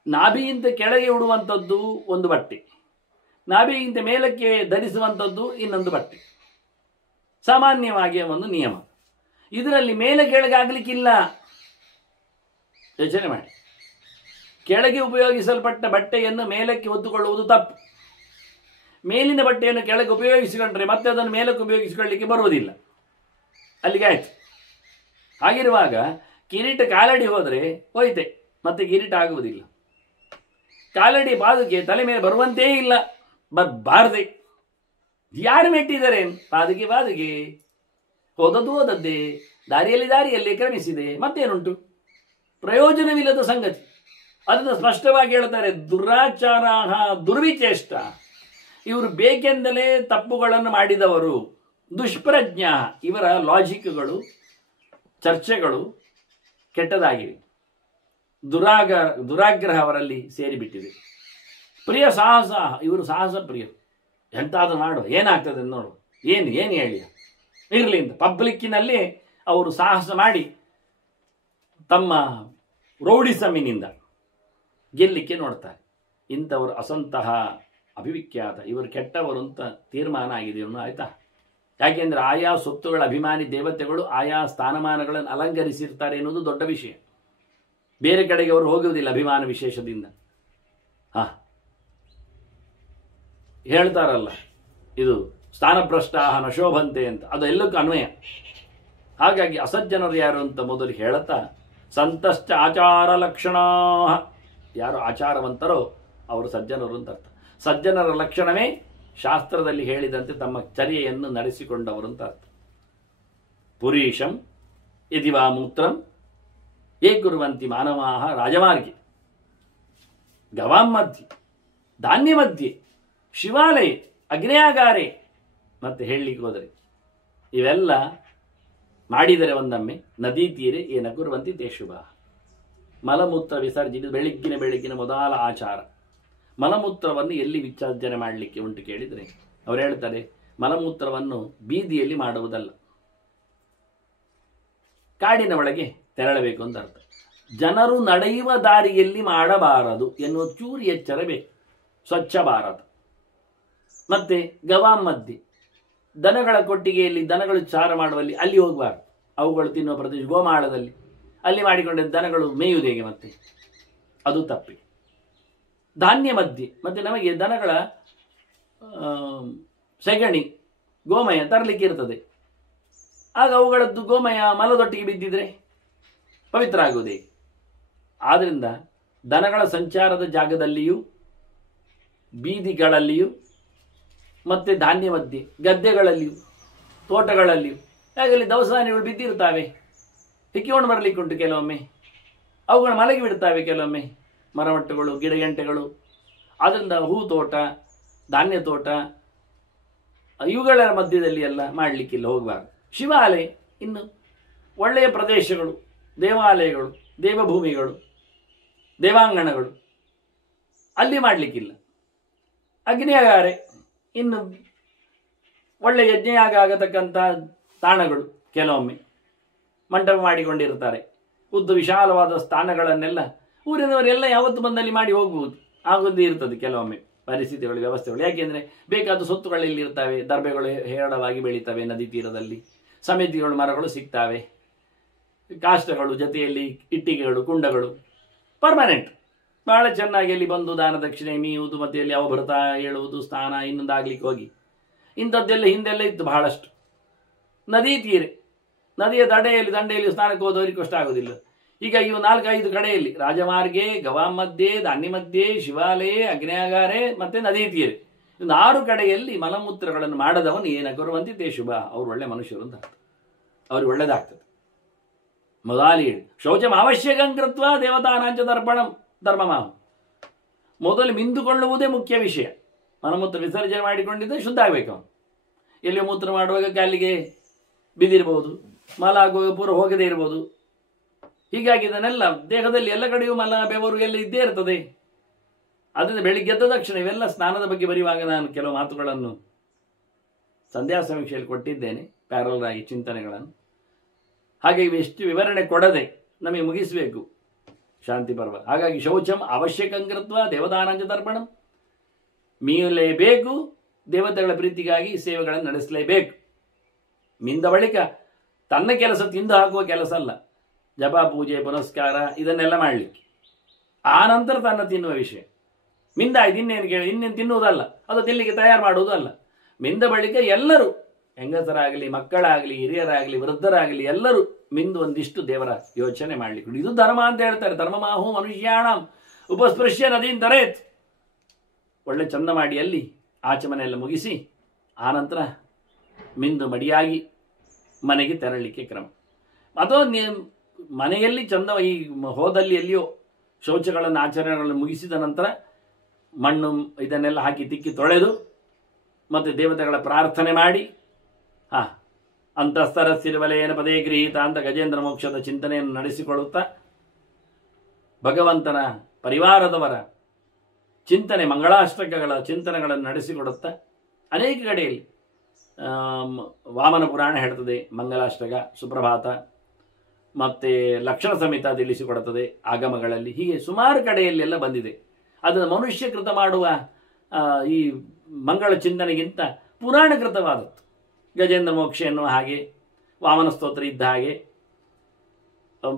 ನಾಭಿಗಿಂತ ಕೆಳಗೆ ಉಡುವಂಥದ್ದು ಒಂದು ಬಟ್ಟೆ, ನಾಭಿಗಿಂತ ಮೇಲಕ್ಕೆ ಧರಿಸುವಂಥದ್ದು ಇನ್ನೊಂದು ಬಟ್ಟೆ. ಸಾಮಾನ್ಯವಾಗಿ ಒಂದು ನಿಯಮ. ಇದರಲ್ಲಿ ಮೇಲೆ ಕೆಳಗೆ ಆಗಲಿಕ್ಕಿಲ್ಲ. ಯೋಚನೆ ಮಾಡಿ. ಕೆಳಗೆ ಉಪಯೋಗಿಸಲ್ಪಟ್ಟ ಬಟ್ಟೆಯನ್ನು ಮೇಲಕ್ಕೆ ಹೊತ್ತುಕೊಳ್ಳುವುದು ತಪ್ಪು. ಮೇಲಿನ ಬಟ್ಟೆಯನ್ನು ಕೆಳಗೆ ಉಪಯೋಗಿಸಿಕೊಂಡ್ರೆ ಮತ್ತೆ ಅದನ್ನು ಮೇಲಕ್ಕೆ ಉಪಯೋಗಿಸಿಕೊಳ್ಳಲಿಕ್ಕೆ ಬರುವುದಿಲ್ಲ. ಅಲ್ಲಿಗೆ ಆಯ್ತು. ಹಾಗಿರುವಾಗ ಕಿರೀಟ ಕಾಲಡಿ ಹೋದರೆ ಹೋಯ್ತೆ, ಮತ್ತೆ ಕಿರೀಟ ಆಗುವುದಿಲ್ಲ. ಕಾಲಡಿ ಪಾದುಕೆ ತಲೆ ಮೇಲೆ ಬರುವಂತೇ ಇಲ್ಲ, ಬರಬಾರದೆ. ಯಾರು ಮೆಟ್ಟಿದ್ದಾರೆ? ಪಾದುಕೆ ಪಾದುಕೆ, ಹೋದದ್ದು ಹೋದದ್ದೇ, ದಾರಿಯಲ್ಲಿ ಕ್ರಮಿಸಿದೆ. ಮತ್ತೇನುಂಟು? ಪ್ರಯೋಜನವಿಲ್ಲದ ಸಂಗತಿ. ಅದನ್ನು ಸ್ಪಷ್ಟವಾಗಿ ಹೇಳ್ತಾರೆ. ದುರಾಚಾರ ದುರ್ವಿಚೇಷ್ಟ. ಇವರು ಬೇಕೆಂದಲೇ ತಪ್ಪುಗಳನ್ನು ಮಾಡಿದವರು. ದುಷ್ಪ್ರಜ್ಞ. ಇವರ ಲಾಜಿಕ್ಗಳು, ಚರ್ಚೆಗಳು ಕೆಟ್ಟದಾಗಿವೆ. ದುರಾಗ್ರಹ ಅವರಲ್ಲಿ ಸೇರಿಬಿಟ್ಟಿದೆ. ಪ್ರಿಯ ಸಾಹಸ. ಇವರು ಸಾಹಸ ಪ್ರಿಯ. ಎಂತಾದ್ರೂ ಮಾಡು, ಏನಾಗ್ತದೆ ನೋಡು, ಏನು ಹೇಳಿ ಇರಲಿ ಅಂತ ಪಬ್ಲಿಕ್ಕಿನಲ್ಲಿ ಅವರು ಸಾಹಸ ಮಾಡಿ ತಮ್ಮ ರೌಡಿಸಮಿನಿಂದ ಗೆಲ್ಲಿಕ್ಕೆ ನೋಡ್ತಾರೆ. ಇಂಥವರು ಅಸಂತಹ ಅಭಿವಿಖ್ಯಾತ. ಇವರು ಕೆಟ್ಟವರು ಅಂತ ತೀರ್ಮಾನ ಆಗಿದೆ. ಇವನು ಆಯ್ತಾ? ಯಾಕೆಂದ್ರೆ ಆಯಾ ಸೊತ್ತುಗಳ ಅಭಿಮಾನಿ ದೇವತೆಗಳು ಆಯಾ ಸ್ಥಾನಮಾನಗಳನ್ನು ಅಲಂಕರಿಸಿರ್ತಾರೆ ಎನ್ನುವುದು ದೊಡ್ಡ ವಿಷಯ. ಬೇರೆ ಕಡೆಗೆ ಅವರು ಹೋಗುವುದಿಲ್ಲ ಅಭಿಮಾನ ವಿಶೇಷದಿಂದ. ಹೇಳ್ತಾರಲ್ಲ, ಇದು ಸ್ಥಾನಭ್ರಷ್ಟ ನಶೋಭಂತೆ ಅಂತ, ಅದು ಎಲ್ಲಕ್ಕೂ ಅನ್ವಯ. ಹಾಗಾಗಿ ಅಸಜ್ಜನರು ಯಾರು ಅಂತ ಮೊದಲು ಹೇಳುತ್ತಾ, ಸಂತಶ್ಚ ಆಚಾರ ಲಕ್ಷಣ. ಯಾರು ಆಚಾರವಂತರೋ ಅವರು ಸಜ್ಜನರು ಅಂತ ಅರ್ಥ. ಸಜ್ಜನರ ಲಕ್ಷಣವೇ ಶಾಸ್ತ್ರದಲ್ಲಿ ಹೇಳಿದಂತೆ ತಮ್ಮ ಚರ್ಯೆಯನ್ನು ನಡೆಸಿಕೊಂಡವರು ಅಂತ ಅರ್ಥ. ಪುರೀಶಂ ಯದಿವಾ ಮೂತ್ರಂ ಯೇ ಕುರ್ವಂತಿ ಮಾನವಾಹ ರಾಜಮಾರ್ಗೆ ಗವಾಂ ಮಧ್ಯೆ ಧಾನ್ಯ ಮಧ್ಯೆ ಶಿವಾಲಯ ಅಗ್ನೇಯಾಗಾರೆ. ಮತ್ತೆ ಹೇಳಲಿಕ್ಕೆ ಹೋದರೆ ಇವೆಲ್ಲ ಮಾಡಿದರೆ ಒಂದೊಮ್ಮೆ ನದಿ ತೀರೆ ಏನ ಕುರ್ವಂತಿ ತೇ ಶುಭ. ಮಲಮೂತ್ರ ವಿಸರ್ಜನೆ ಬೆಳಗ್ಗಿನ ಮೊದಲ ಆಚಾರ. ಮಲಮೂತ್ರವನ್ನು ಎಲ್ಲಿ ವಿಸರ್ಜನೆ ಮಾಡಲಿಕ್ಕೆ ಉಂಟು ಕೇಳಿದರೆ ಅವರು ಹೇಳ್ತಾರೆ, ಮಲಮೂತ್ರವನ್ನು ಬೀದಿಯಲ್ಲಿ ಮಾಡುವುದಲ್ಲ, ಕಾಡಿನ ಒಳಗೆ ತೆರಳಬೇಕು ಅಂತ ಅರ್ಥ. ಜನರು ನಡೆಯುವ ದಾರಿಯಲ್ಲಿ ಮಾಡಬಾರದು ಎನ್ನುವ ಚೂರು ಎಚ್ಚರ ಬೇಕು. ಸ್ವಚ್ಛ ಭಾರತ. ಮತ್ತೆ ಗವಾಂ ಮಧ್ಯೆ ದನಗಳ ಕೊಟ್ಟಿಗೆಯಲ್ಲಿ ದನಗಳು ಚಾರ ಮಾಡುವಲ್ಲಿ ಅಲ್ಲಿ ಹೋಗಬಾರ್ದು. ಅವುಗಳು ತಿನ್ನುವ ಪ್ರದೇಶ ಗೋಮಾಳದಲ್ಲಿ ಅಲ್ಲಿ ಮಾಡಿಕೊಂಡ ದನಗಳು ಮೇಯುವುದು ಹೇಗೆ? ಮತ್ತೆ ಅದು ತಪ್ಪಿ. ಧಾನ್ಯ ಮಧ್ಯೆ ಮತ್ತೆ ನಮಗೆ ದನಗಳ ಸೆಗಣಿ ಗೋಮಯ ತರಲಿಕ್ಕೆ ಇರ್ತದೆ. ಆಗ ಅವುಗಳದ್ದು ಗೋಮಯ ಮಲದೊಟ್ಟಿಗೆ ಬಿದ್ದಿದ್ರೆ ಪವಿತ್ರ ಆಗುವುದೇ? ಆದ್ದರಿಂದ ದನಗಳ ಸಂಚಾರದ ಜಾಗದಲ್ಲಿಯೂ ಬೀದಿಗಳಲ್ಲಿಯೂ ಮತ್ತೆ ಧಾನ್ಯ ಮಧ್ಯೆ ಗದ್ದೆಗಳಲ್ಲಿಯೂ ತೋಟಗಳಲ್ಲಿಯೂ ಹಾಗಲ್ಲಿ ದವಸಾನಿಗಳು ಬಿದ್ದಿರ್ತಾವೆ, ಹಿಕ್ಕಿಕೊಂಡು ಬರಲಿಕ್ಕೆ ಉಂಟು. ಕೆಲವೊಮ್ಮೆ ಅವುಗಳು ಮಲಗಿ ಬಿಡ್ತಾವೆ, ಕೆಲವೊಮ್ಮೆ ಮರಮಟ್ಟುಗಳು ಗಿಡಗಂಟೆಗಳು. ಆದ್ದರಿಂದ ಹೂ ತೋಟ ಧಾನ್ಯ ತೋಟ ಇವುಗಳ ಮಧ್ಯದಲ್ಲಿ ಎಲ್ಲ ಮಾಡಲಿಕ್ಕಿಲ್ಲ, ಹೋಗಬಾರ್ದು. ಶಿವಾಲಯ ಇನ್ನು ಒಳ್ಳೆಯ ಪ್ರದೇಶಗಳು, ದೇವಾಲಯಗಳು, ದೇವಭೂಮಿಗಳು, ದೇವಾಂಗಣಗಳು ಅಲ್ಲಿ ಮಾಡಲಿಕ್ಕಿಲ್ಲ. ಅಗ್ನಿಯಾಗಾರೆ ಇನ್ನು ಒಳ್ಳೆ ಯಜ್ಞಯಾಗ ಆಗತಕ್ಕಂಥ ತಾಣಗಳು ಕೆಲವೊಮ್ಮೆ ಮಂಟಪ ಮಾಡಿಕೊಂಡಿರ್ತಾರೆ. ಉದ್ದ ವಿಶಾಲವಾದ ಸ್ಥಾನಗಳನ್ನೆಲ್ಲ ಊರಿನವರೆಲ್ಲ ಯಾವತ್ತು ಬಂದಲ್ಲಿ ಮಾಡಿ ಹೋಗ್ಬೋದು, ಆಗೋದು ಇರ್ತದೆ ಕೆಲವೊಮ್ಮೆ ಪರಿಸ್ಥಿತಿಗಳು, ವ್ಯವಸ್ಥೆಗಳು. ಯಾಕೆಂದರೆ ಬೇಕಾದ ಸೊತ್ತುಗಳಲ್ಲಿ ಇರ್ತವೆ, ದರ್ಬೆಗಳು ಹೇರಳವಾಗಿ ಬೆಳೀತವೆ ನದಿ ತೀರದಲ್ಲಿ, ಸಮಿತಿಗಳು ಮರಗಳು ಸಿಗ್ತವೆ, ಕಾಷ್ಟಗಳು ಜೊತೆಯಲ್ಲಿ ಇಟ್ಟಿಗೆಗಳು ಕುಂಡಗಳು ಪರ್ಮನೆಂಟ್ ಬಹಳ ಚೆನ್ನಾಗಿ ಅಲ್ಲಿ ಬಂದು ದಾನ ದಕ್ಷಿಣೆ ಮೀಯುವುದು, ಮತ್ತೆ ಅಲ್ಲಿ ಯಾವ ಭರತ ಹೇಳುವುದು, ಸ್ನಾನ ಇನ್ನೊಂದಾಗ್ಲಿಕ್ಕೆ ಹೋಗಿ ಇಂಥದ್ದೆಲ್ಲ ಹಿಂದೆಲ್ಲ ಇತ್ತು ಬಹಳಷ್ಟು. ನದಿ ತೀರೆ, ನದಿಯ ದಂಡೆಯಲ್ಲಿ ಸ್ನಾನಕ್ಕೆ ಹೋದವರಿಗೆ ಕಷ್ಟ ಆಗೋದಿಲ್ಲ. ಈಗ ಇವು 4-5 ಕಡೆಯಲ್ಲಿ ರಾಜಮಾರ್ಗೆ, ಗವಾಂ ಮಧ್ಯೆ, ಧಾನ್ಯ ಮಧ್ಯೆ, ಶಿವಾಲಯ, ಅಗ್ನೇಯಾಗಾರೆ ಮತ್ತೆ ನದಿ ತೀರೆ, 6 ಕಡೆಯಲ್ಲಿ ಮಲಮೂತ್ರಗಳನ್ನು ಮಾಡದವನು ಏನ ಕರುವಂತಿ ತೇ ಶುಭ, ಅವ್ರು ಒಳ್ಳೆ ಮನುಷ್ಯರು ಅಂತ ಅರ್ಥ, ಅವ್ರಿಗೆ ಒಳ್ಳೇದಾಗ್ತದೆ. ಮೊದಲು ಹೇಳಿ ಶೌಚಂ ಅವಶ್ಯಕಂ ಕೃತ್ವ ದೇವತಾನಾಂಚ ದರ್ಪಣಂ ಧರ್ಮಮಾಹು. ಮೊದಲು ಮಿಂದುಕೊಳ್ಳುವುದೇ ಮುಖ್ಯ ವಿಷಯ. ಮಲಮೂತ್ರ ವಿಸರ್ಜನೆ ಮಾಡಿಕೊಂಡಿದ್ದರೆ ಶುದ್ಧ ಆಗಬೇಕು. ಅವನು ಎಲ್ಲಿ ಮೂತ್ರ ಮಾಡುವಾಗ ಕಾಲಿಗೆ ಬಿದ್ದಿರ್ಬೋದು, ಮಲ ಆಗುವಾಗ ಪೂರ ಹೋಗದೇ ಇರ್ಬೋದು. ಹೀಗಾಗಿ ಇದನ್ನೆಲ್ಲ ದೇಹದಲ್ಲಿ ಎಲ್ಲ ಕಡೆಯೂ ಮಲ ಬೆವರು ಎಲ್ಲ ಇದ್ದೇ ಇರ್ತದೆ. ಅದರಿಂದ ಬೆಳಿಗ್ಗೆ ಎದ್ದ ತಕ್ಷಣ ಇವೆಲ್ಲ ಸ್ನಾನದ ಬಗ್ಗೆ ಬರೆಯುವಾಗ ನಾನು ಕೆಲವು ಮಾತುಗಳನ್ನು ಸಂಧ್ಯಾ ಸಮೀಕ್ಷೆಯಲ್ಲಿ ಕೊಟ್ಟಿದ್ದೇನೆ, ಪ್ಯಾರಲ್ ಆಗಿ ಚಿಂತನೆಗಳನ್ನು. ಹಾಗೆ ಇವೆಷ್ಟು ವಿವರಣೆ ಕೊಡದೆ ನಮಗೆ ಮುಗಿಸಬೇಕು ಶಾಂತಿ ಪರ್ವ. ಹಾಗಾಗಿ ಶೌಚಂ ಅವಶ್ಯಕಂಕೃತ್ವ ದೇವದಾನಾಂಚ ತರ್ಪಣಂ, ಮೀಯಲೇಬೇಕು, ದೇವತೆಗಳ ಪ್ರೀತಿಗಾಗಿ ಸೇವೆಗಳನ್ನು ನಡೆಸಲೇಬೇಕು. ಮಿಂದ ಬಳಿಕ ತನ್ನ ಕೆಲಸ ತಿಂದು ಹಾಕುವ ಕೆಲಸ ಅಲ್ಲ, ಜಪ ಪೂಜೆ ಪುನಸ್ಕಾರ ಇದನ್ನೆಲ್ಲ ಮಾಡಲಿಕ್ಕೆ. ಆ ನಂತರ ತನ್ನ ತಿನ್ನುವ ವಿಷಯ. ಮಿಂದಾಯ್ತು ಇನ್ನೇನು ಕೇಳಿ, ಇನ್ನೇನು ತಿನ್ನುವುದಲ್ಲ, ಅದು ತಿನ್ನಲಿಕ್ಕೆ ತಯಾರು ಮಾಡುವುದೂ ಅಲ್ಲ. ಮಿಂದ ಬಳಿಕ ಎಲ್ಲರೂ, ಹೆಂಗಸರಾಗಲಿ, ಮಕ್ಕಳಾಗಲಿ, ಹಿರಿಯರಾಗಲಿ, ವೃದ್ಧರಾಗಲಿ, ಎಲ್ಲರೂ ಮಿಂದು ಒಂದಿಷ್ಟು ದೇವರ ಯೋಚನೆ ಮಾಡಲಿಕ್ಕೆ. ಇದು ಧರ್ಮ ಅಂತ ಹೇಳ್ತಾರೆ. ಧರ್ಮಮಾಹು ಮನುಷ್ಯಾಣ ಉಪಸ್ಪೃಶ್ಯ ನದೀನ್ ತರೇತ್. ಒಳ್ಳೆ ಚಂದ ಮಾಡಿ ಅಲ್ಲಿ ಆಚಮನೆ ಎಲ್ಲ ಮುಗಿಸಿ ಆನಂತರ ಮಿಂದು ಮಡಿಯಾಗಿ ಮನೆಗೆ ತೆರಳಲಿಕ್ಕೆ ಕ್ರಮ. ಅಥವಾ ಮನೆಯಲ್ಲಿ ಚಂದ ಈ ಹೋದಲ್ಲಿ ಎಲ್ಲಿಯೋ ಶೌಚಗಳನ್ನು ಆಚರಣೆಗಳನ್ನು ಮುಗಿಸಿದ ನಂತರ ಮಣ್ಣು ಇದನ್ನೆಲ್ಲ ಹಾಕಿ ತಿಕ್ಕಿ ತೊಳೆದು ಮತ್ತು ದೇವತೆಗಳ ಪ್ರಾರ್ಥನೆ ಮಾಡಿ ಅಂತಸ್ತರಸ್ಸಿರುವಲೆಯನ ಪದೇ ಗೃಹೀತ ಅಂತ ಗಜೇಂದ್ರ ಮೋಕ್ಷದ ಚಿಂತನೆಯನ್ನು ನಡೆಸಿಕೊಳ್ಳುತ್ತಾ ಭಗವಂತನ ಪರಿವಾರದವರ ಚಿಂತನೆ, ಮಂಗಳಾಷ್ಟಕಗಳ ಚಿಂತನೆಗಳನ್ನು ನಡೆಸಿಕೊಡುತ್ತಾ ಅನೇಕ ಕಡೆಯಲ್ಲಿ ವಾಮನ ಪುರಾಣ ಹೇಳ್ತದೆ ಮಂಗಲಾಷ್ಟಕ, ಸುಪ್ರಭಾತ, ಮತ್ತು ಲಕ್ಷಣ ಸಮೇತ ತಿಳಿಸಿಕೊಡುತ್ತದೆ ಆಗಮಗಳಲ್ಲಿ. ಹೀಗೆ ಸುಮಾರು ಕಡೆಯಲ್ಲೆಲ್ಲ ಬಂದಿದೆ. ಅದನ್ನು ಮನುಷ್ಯಕೃತ ಮಾಡುವ ಈ ಮಂಗಳ ಚಿಂತನೆಗಿಂತ ಪುರಾಣಕೃತವಾದದ್ದು. ಗಜೇಂದ್ರ ಮೋಕ್ಷ ಎನ್ನುವ ಹಾಗೆ, ವಾಮನ ಸ್ತೋತ್ರ ಇದ್ದ ಹಾಗೆ,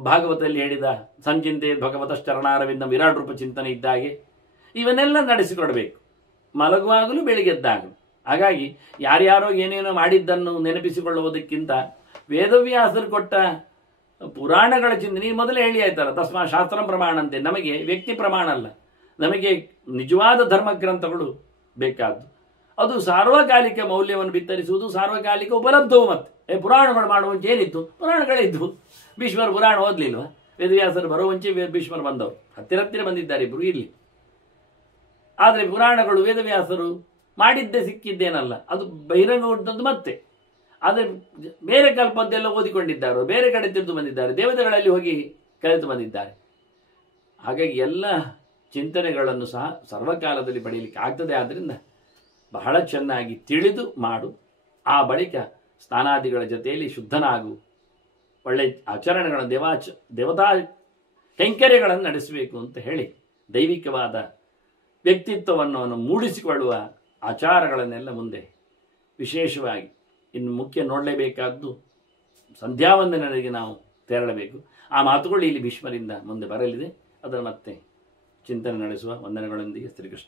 ಭಾಗವತದಲ್ಲಿ ಹೇಳಿದ ಸಂಚಿಂತೆ ಭಗವತಶ್ಚರಣಾರವಿಂದ ವಿರಾಟ್ ರೂಪ ಚಿಂತನೆ ಇದ್ದ ಹಾಗೆ ಇವನ್ನೆಲ್ಲ ನಡೆಸಿಕೊಡಬೇಕು ಮಲಗುವಾಗಲೂ ಬೆಳಿಗ್ಗೆದ್ದಾಗಲೂ. ಹಾಗಾಗಿ ಯಾರ್ಯಾರೋ ಏನೇನೋ ಮಾಡಿದ್ದನ್ನು ನೆನಪಿಸಿಕೊಳ್ಳುವುದಕ್ಕಿಂತ ವೇದವ್ಯಾಸರು ಕೊಟ್ಟ ಪುರಾಣಗಳ ಚಿಂತನೆ ಮೊದಲೇ ಹೇಳಿ ಆಯ್ತಲ್ಲ, ತಸ್ಮಾ ಶಾಸ್ತ್ರ ಪ್ರಮಾಣ ಅಂತೆ. ನಮಗೆ ವ್ಯಕ್ತಿ ಪ್ರಮಾಣ ಅಲ್ಲ, ನಮಗೆ ನಿಜವಾದ ಧರ್ಮಗ್ರಂಥಗಳು ಬೇಕಾದ್ದು. ಅದು ಸಾರ್ವಕಾಲಿಕ ಮೌಲ್ಯವನ್ನು ಬಿತ್ತರಿಸುವುದು, ಸಾರ್ವಕಾಲಿಕ ಉಪಲಬ್ಧವು. ಮತ್ತೆ ಪುರಾಣಗಳು ಮಾಡುವಂಚೆ ಏನಿತ್ತು? ಪುರಾಣಗಳಿದ್ವು. ಭೀಷ್ಮರು ಪುರಾಣ ಓದಲಿಲ್ವ? ವೇದವ್ಯಾಸರು ಬರುವಂಚೆ ಭೀಷ್ಮರು ಬಂದವರು, ಹತ್ತಿರ ಬಂದಿದ್ದಾರೆ ಇಬ್ಬರು ಇಲ್ಲಿ. ಆದರೆ ಪುರಾಣಗಳು ವೇದವ್ಯಾಸರು ಮಾಡಿದ್ದೇ ಸಿಕ್ಕಿದ್ದೇನಲ್ಲ, ಅದು ಬಹಿರಂಗ ಉಂಟದ್ದು. ಮತ್ತೆ ಆದರೆ ಬೇರೆ ಕಲ್ಪದ್ದೆಲ್ಲ ಓದಿಕೊಂಡಿದ್ದಾರೆ, ಬೇರೆ ಕಡೆ ತಿಳಿದು ಬಂದಿದ್ದಾರೆ, ದೇವತೆಗಳಲ್ಲಿ ಹೋಗಿ ಕಲಿತು ಬಂದಿದ್ದಾರೆ. ಹಾಗಾಗಿ ಎಲ್ಲ ಚಿಂತನೆಗಳನ್ನು ಸಹ ಸರ್ವಕಾಲದಲ್ಲಿ ಪಡೆಯಲಿಕ್ಕೆ ಆಗ್ತದೆ. ಆದ್ದರಿಂದ ಬಹಳ ಚೆನ್ನಾಗಿ ತಿಳಿದು ಮಾಡು. ಆ ಬಳಿಕ ಸ್ನಾನಾದಿಗಳ ಜೊತೆಯಲ್ಲಿ ಶುದ್ಧನಾಗು, ಒಳ್ಳೆ ಆಚರಣೆಗಳನ್ನು ದೇವತಾ ಕೈಂಕರ್ಯಗಳನ್ನು ನಡೆಸಬೇಕು ಅಂತ ಹೇಳಿ ದೈವಿಕವಾದ ವ್ಯಕ್ತಿತ್ವವನ್ನು ಮೂಡಿಸಿಕೊಳ್ಳುವ ಆಚಾರಗಳನ್ನೆಲ್ಲ ಮುಂದೆ ವಿಶೇಷವಾಗಿ ಇನ್ನು ಮುಖ್ಯ ನೋಡಲೇಬೇಕಾದ್ದು ಸಂಧ್ಯಾವಂದನೆಗೆ ನಾವು ತೆರಳಬೇಕು. ಆ ಮಾತುಗಳು ಇಲ್ಲಿ ಭೀಷ್ಮರಿಂದ ಮುಂದೆ ಬರಲಿದೆ. ಅದರ ಮತ್ತೆ ಚಿಂತನೆ ನಡೆಸುವ ವಂದನೆಗಳೊಂದಿಗೆ ಶ್ರೀಕೃಷ್ಣ.